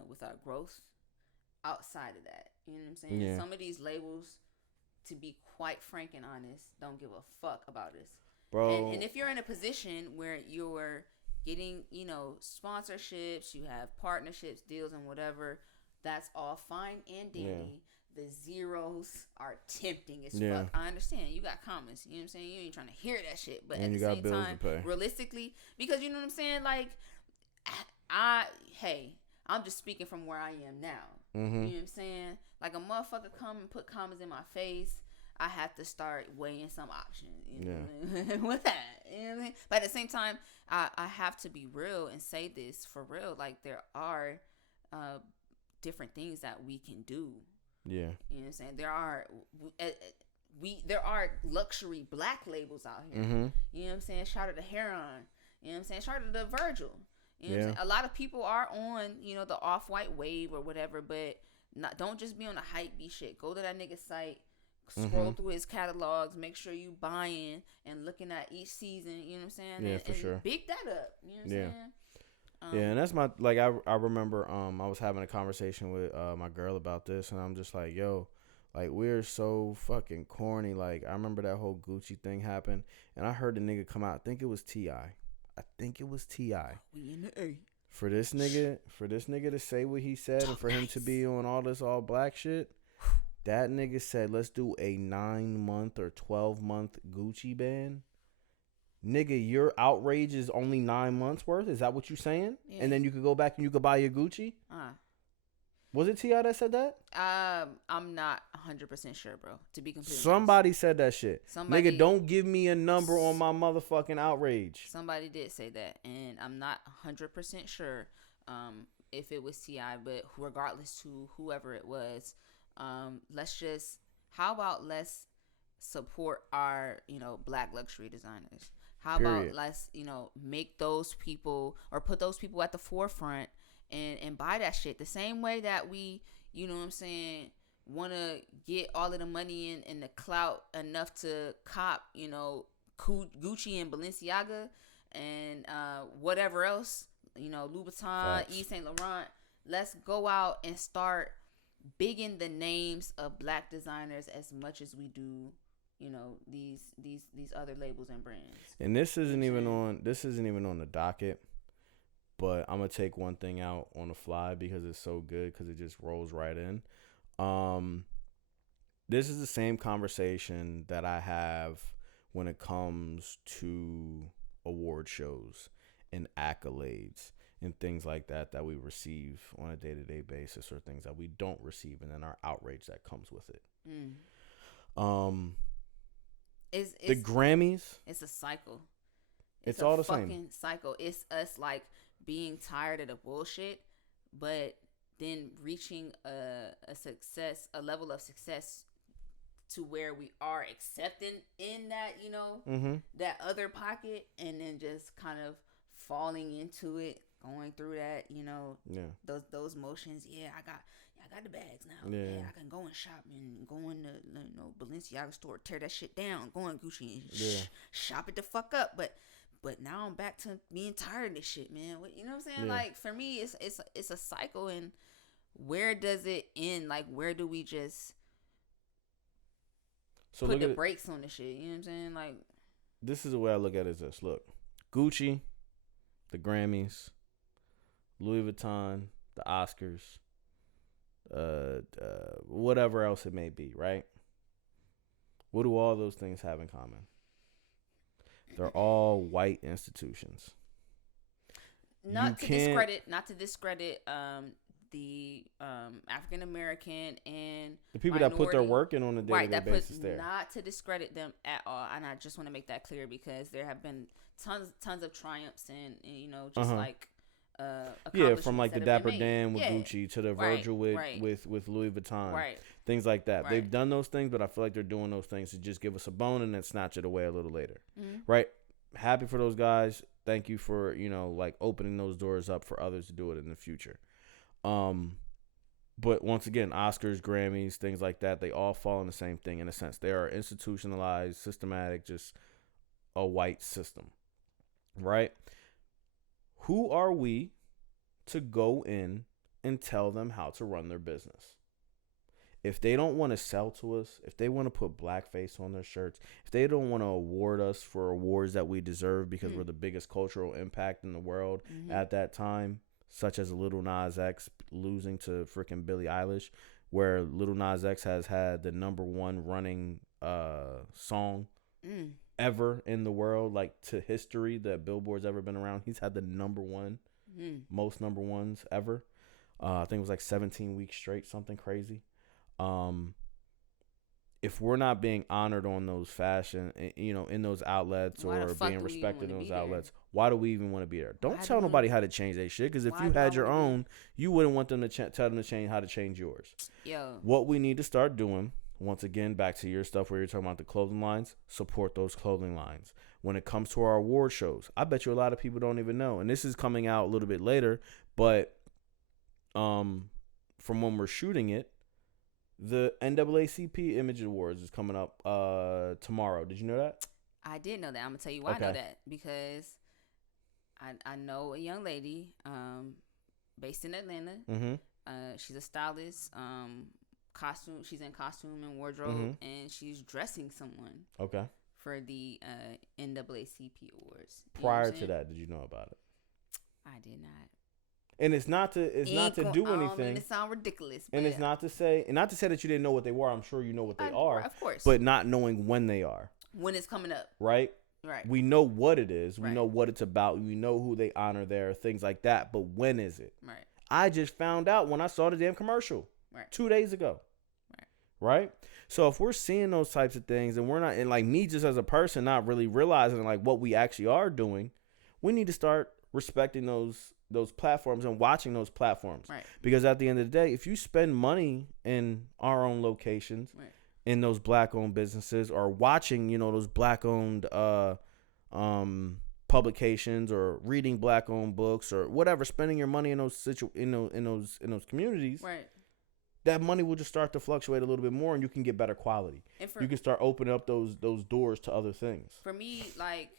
with our growth outside of that. You know what I'm saying? Yeah. Some of these labels, to be quite frank and honest, don't give a fuck about us. Bro. And if you're in a position where you're getting, you know, sponsorships, you have partnerships, deals, and whatever, that's all fine and dandy. Yeah. The zeros are tempting as fuck. I understand. You got comments. You know what I'm saying? You ain't trying to hear that shit. But and at the same time, realistically, because you know what I'm saying? Like, I'm just speaking from where I am now. Mm-hmm. You know what I'm saying? Like, a motherfucker come and put comments in my face, I have to start weighing some options, you know, with that. You know what I mean? But at the same time, I have to be real and say this for real. Like, there are different things that we can do. Yeah. You know what I'm saying? There are luxury black labels out here. Mm-hmm. You know what I'm saying? Shout out to Heron. You know what I'm saying? Shout out to Virgil. You know what I'm saying? A lot of people are on, you know, the Off-White wave or whatever, but don't just be on the hype beat shit. Go to that nigga's site. Scroll through his catalogs, make sure you buying and looking at each season, you know what I'm saying? Yeah, and sure. Big that up, you know what I'm saying? Yeah, and that's my, like, I remember I was having a conversation with my girl about this, and I'm just like, yo, like, we're so fucking corny. Like, I remember that whole Gucci thing happened, and I heard the nigga come out. I think it was T.I. We in the A. For this nigga to say what he said, and for him to be on all this all black shit. That nigga said, let's do a 9-month or 12-month Gucci ban. Nigga, your outrage is only 9 months worth? Is that what you saying? Yeah. And then you could go back and you could buy your Gucci? Was it T.I. that said that? I'm not 100% sure, bro. To be completely Somebody honest. Said that shit. Nigga, don't give me a number on my motherfucking outrage. Somebody did say that. And I'm not 100% sure if it was T.I. But regardless to whoever it was, let's support our, you know, black luxury designers. How about let's, you know, make those people or put those people at the forefront and buy that shit the same way that we, you know what I'm saying, want to get all of the money and the clout enough to cop, you know, Gucci and Balenciaga and whatever else, you know, Louboutin, Yves Saint Laurent. Let's go out and start bigging the names of black designers as much as we do, you know, these other labels and brands. And this isn't even on the docket, but I'm gonna take one thing out on the fly because it's so good, because it just rolls right in. This is the same conversation that I have when it comes to award shows and accolades and things like that we receive on a day-to-day basis, or things that we don't receive, and then our outrage that comes with it. It's the Grammys. It's a cycle. It's all the same. Fucking cycle. It's us like being tired of the bullshit, but then reaching a level of success to where we are accepting in that, you know, that other pocket, and then just kind of falling into it, going through that, you know, those motions. Yeah, I got the bags now. Yeah, I can go and shop and go in the, you know, Balenciaga store, tear that shit down, go in Gucci and shop it the fuck up. But now I'm back to being tired of this shit, man. You know what I'm saying? Yeah. Like, for me, it's a cycle, and where does it end? Like, where do we just So put the brakes on the shit. You know what I'm saying? Like, this is the way I look at it. Is this? Look, Gucci, the Grammys, Louis Vuitton, the Oscars, whatever else it may be, right? What do all those things have in common? They're all white institutions. Not to discredit the African American and the people that put their work in on a day-to-day basis there. Not to discredit them at all, and I just want to make that clear because there have been tons of triumphs and you know, just like from like the Dapper Dan with Gucci to the Virgil with Louis Vuitton, things like that. They've done those things, but I feel like they're doing those things to just give us a bone and then snatch it away a little later, right? Happy for those guys. Thank you for, you know, like opening those doors up for others to do it in the future. But once again, Oscars, Grammys, things like that, they all fall in the same thing in a sense. They are institutionalized, systematic, just a white system, right? Who are we to go in and tell them how to run their business? If they don't want to sell to us, if they want to put blackface on their shirts, if they don't want to award us for awards that we deserve because we're the biggest cultural impact in the world at that time, such as Lil Nas X losing to freaking Billie Eilish, where Lil Nas X has had the #1 running song ever in the world, like to history that Billboard's ever been around. He's had the #1, most #1s ever. I think it was like 17 weeks straight, something crazy. If we're not being honored on those fashion, you know, in those outlets or being respected in those outlets, why do we even want to be there? Don't tell nobody how to change their shit, because if you had your own, you wouldn't want them to tell them to change how to change yours. What we need to start doing, once again, back to your stuff where you're talking about the clothing lines, support those clothing lines. When it comes to our award shows, I bet you a lot of people don't even know, and this is coming out a little bit later, but from when we're shooting it, the NAACP Image Awards is coming up tomorrow. Did you know that? I did know that. I'm gonna tell you why I know that, because I know a young lady based in Atlanta. She's a stylist, costume. She's in costume and wardrobe, and she's dressing someone. For the NAACP Awards. Prior to that, did you know about it? I did not. And it's not to do anything. It sounds ridiculous. And it's not to say that you didn't know what they were. I'm sure you know what they are, of course. But not knowing when they are. When it's coming up. Right. We know what it is. We know what it's about. We know who they honor there, things like that. But when is it? Right. I just found out when I saw the damn commercial 2 days ago. Right. So if we're seeing those types of things and we're not, and like me just as a person not really realizing like what we actually are doing, we need to start respecting those platforms and watching those platforms. Because at the end of the day, if you spend money in our own locations, in those black-owned businesses, or watching, you know, those black-owned publications, or reading black-owned books, or whatever, spending your money in those in those communities, that money will just start to fluctuate a little bit more, and you can get better quality. You can start opening up those doors to other things. For me, like,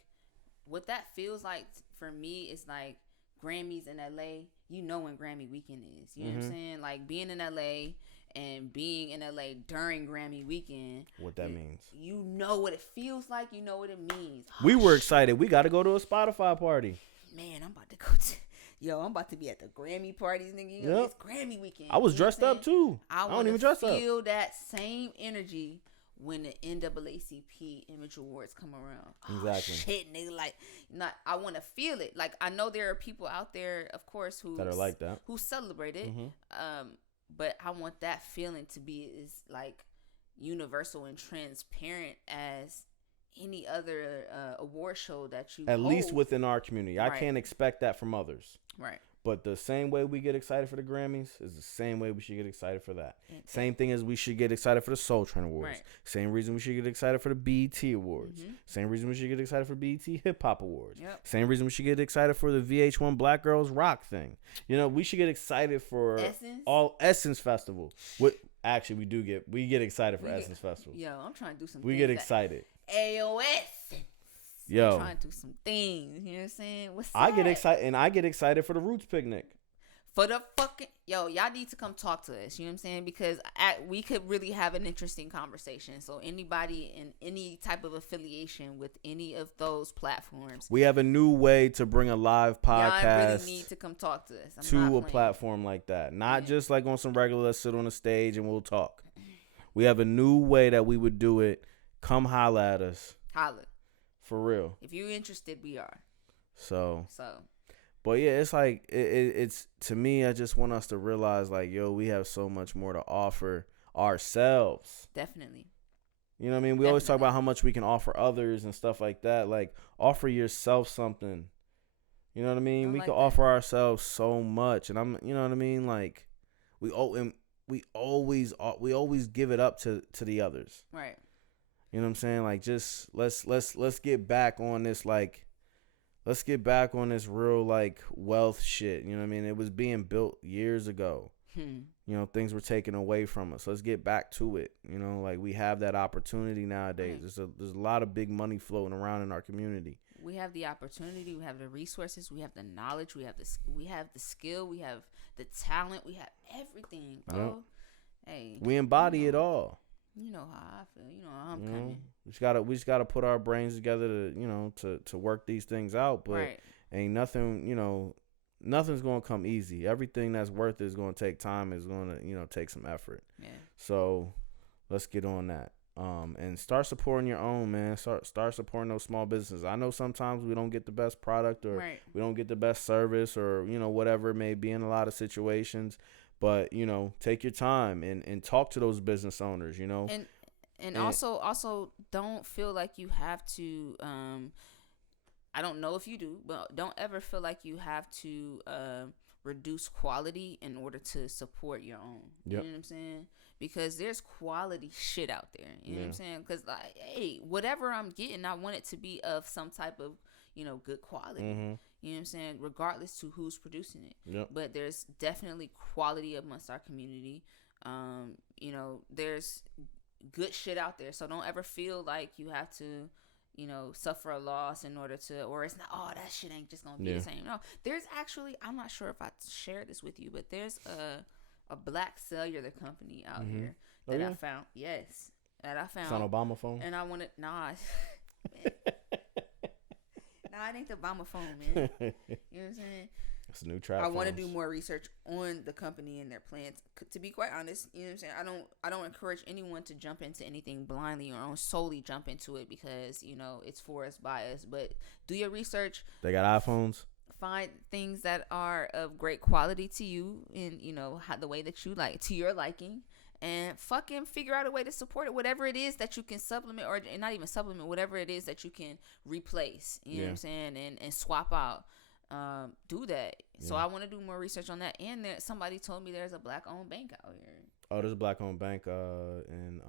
what that feels like for me is like Grammys in LA. You know when Grammy weekend is. You know what I'm saying? Like being in LA and being in LA during Grammy weekend. What that means. You know what it feels like. You know what it means. We were excited. We got to go to a Spotify party. Man, I'm about to go to... Yo, I'm about to be at the Grammy parties, nigga. You know, it's Grammy weekend. I was dressed up too. I don't even dress up. I feel that same energy when the NAACP Image Awards come around. Exactly. Oh, shit, nigga. Like, I want to feel it. Like, I know there are people out there, of course, that are like that, who celebrate it. But I want that feeling to be as like universal and transparent as any other award show that you at least within our community. I can't expect that from others. But the same way we get excited for the Grammys is the same way we should get excited for that. Same thing as we should get excited for the Soul Train Awards. Same reason we should get excited for the BET Awards. Same reason we should get excited for BET Hip Hop Awards. Same reason we should get excited for the VH1 Black Girls Rock thing. You know, we should get excited for all Essence Festival. Actually, we get excited for Essence Festival. Yo, I'm trying to do some. We get excited. AOS. Yo, I'm trying to do some things. You know what I'm saying? I get excited for the Roots Picnic. For the fucking y'all need to come talk to us. You know what I'm saying? Because we could really have an interesting conversation. So anybody in any type of affiliation with any of those platforms, we have a new way to bring a live podcast. Y'all really need to come talk to us. To a platform like that, not just like on some regular. Let's sit on the stage and we'll talk. We have a new way that we would do it. Come holla at us. Holla. For real. If you're interested, we are. So. But yeah, it's like it's to me. I just want us to realize, like, yo, we have so much more to offer ourselves. Definitely. You know what I mean? We always talk about how much we can offer others and stuff like that. Like, offer yourself something. You know what I mean? We can offer ourselves so much, and you know what I mean? Like, we always give it up to the others. Right. You know what I'm saying? Like, just let's get back on this, like. Let's get back on this real, like, wealth shit. You know what I mean? It was being built years ago. You know, things were taken away from us. Let's get back to it. You know, like, we have that opportunity nowadays. Right. There's a lot of big money floating around in our community. We have the opportunity. We have the resources. We have the knowledge. We have the skill. We have the talent. We have everything, bro. Yep. Hey, we embody it all. You know how I feel. You know how I'm coming. We just gotta put our brains together to work these things out. But ain't nothing, nothing's gonna come easy. Everything that's worth it is gonna take time. Is gonna take some effort. Yeah. So let's get on that. And start supporting your own, man. Start supporting those small businesses. I know sometimes we don't get the best product or we don't get the best service or whatever it may be in a lot of situations. But, take your time and talk to those business owners, And also don't feel like you have to, I don't know if you do, but don't ever feel like you have to reduce quality in order to support your own. You know what I'm saying? Because there's quality shit out there. You know what I'm saying? Because, like, hey, whatever I'm getting, I want it to be of some type of, good quality. Mm-hmm. You know what I'm saying? Regardless to who's producing it. Yep. But there's definitely quality amongst our community. There's good shit out there. So don't ever feel like you have to, suffer a loss in order to, or it's not, that shit ain't just going to be the same. No, there's actually, I'm not sure if I shared this with you, but there's a black cellular company out here that I found. Yes. That I found. It's on Obama phone? And I wanted, man. It ain't the Obama phone, man. You know what I'm saying? It's a new trap. I want to do more research on the company and their plans. To be quite honest, you know what I'm saying? I don't encourage anyone to jump into anything blindly or solely jump into it because, it's for us, by us. But do your research. They got iPhones. Find things that are of great quality to you and, the way that you like, to your liking. And fucking figure out a way to support it. Whatever it is that you can supplement or not even supplement, whatever it is that you can replace. You know what I'm saying? And swap out. Do that. So I want to do more research on that. And somebody told me there's a black owned bank out here. Oh, there's a black owned bank in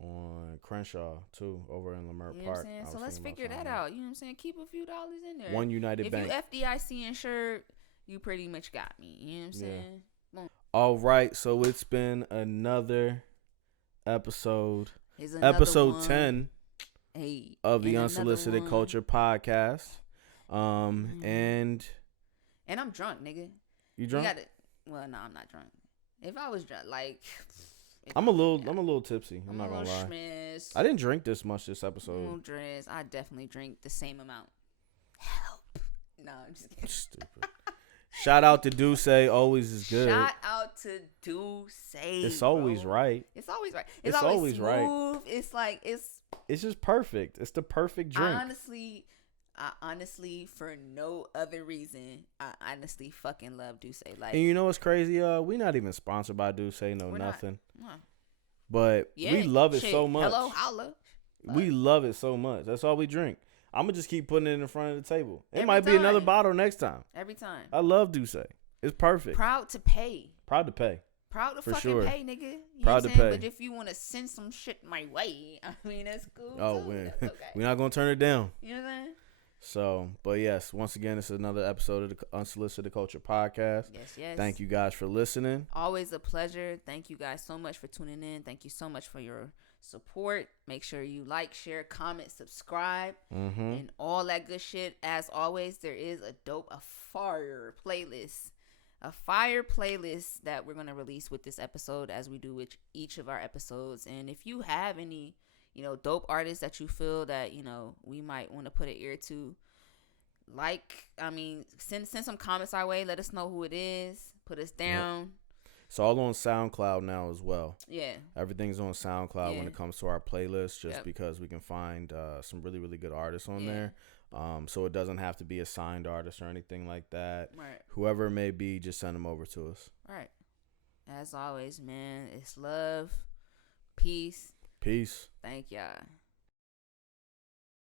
on Crenshaw too, over in Leimert Park. What I'm saying? So let's figure that out. You know what I'm saying? Keep a few dollars in there. One United Bank. If you FDIC insured, you pretty much got me. You know what I'm saying? Boom. All right, so it's been another episode. Episode 10 of the Unsolicited Culture Podcast. And I'm drunk, nigga. You drunk? Well, no, I'm not drunk. If I was drunk, like, I'm a little tipsy. I'm not gonna lie. Schmiss. I didn't drink this much this episode. I definitely drink the same amount. Help. No, I'm just kidding. Stupid. Shout out to Duce. Always is good. Shout out to Duce. It's always right. It's always right. It's always smooth. Right. It's like it's just perfect. It's the perfect drink. I honestly, for no other reason, I honestly fucking love Duce. Like, and you know what's crazy? We not even sponsored by Duce. Nothing. But we love it so much. Hello, holla. We love it so much. That's all we drink. I'm going to just keep putting it in front of the table. It might be another bottle next time. Every time. I love Duce. It's perfect. Proud to pay. Proud to pay. Proud to for fucking sure. pay, nigga. You Proud know to pay. But if you want to send some shit my way, I mean, that's cool. Oh, too. man. That's okay. We're not going to turn it down. You know what I'm saying? So, but yes, once again, this is another episode of the Unsolicited Culture Podcast. Yes. Thank you guys for listening. Always a pleasure. Thank you guys so much for tuning in. Thank you so much for your support. Make sure you like, share, comment, subscribe, and all that good shit. As always, there is a fire playlist. A fire playlist that we're going to release with this episode, as we do with each of our episodes. And if you have any, dope artists that you feel that, we might want to put an ear to, send some comments our way. Let us know who it is. Put us down. Yep. It's all on SoundCloud now as well. Yeah. Everything's on SoundCloud when it comes to our playlist, just because we can find some really, really good artists on there. So it doesn't have to be a signed artist or anything like that. Right. Whoever it may be, just send them over to us. Right. As always, man, it's love, peace. Peace. Thank y'all.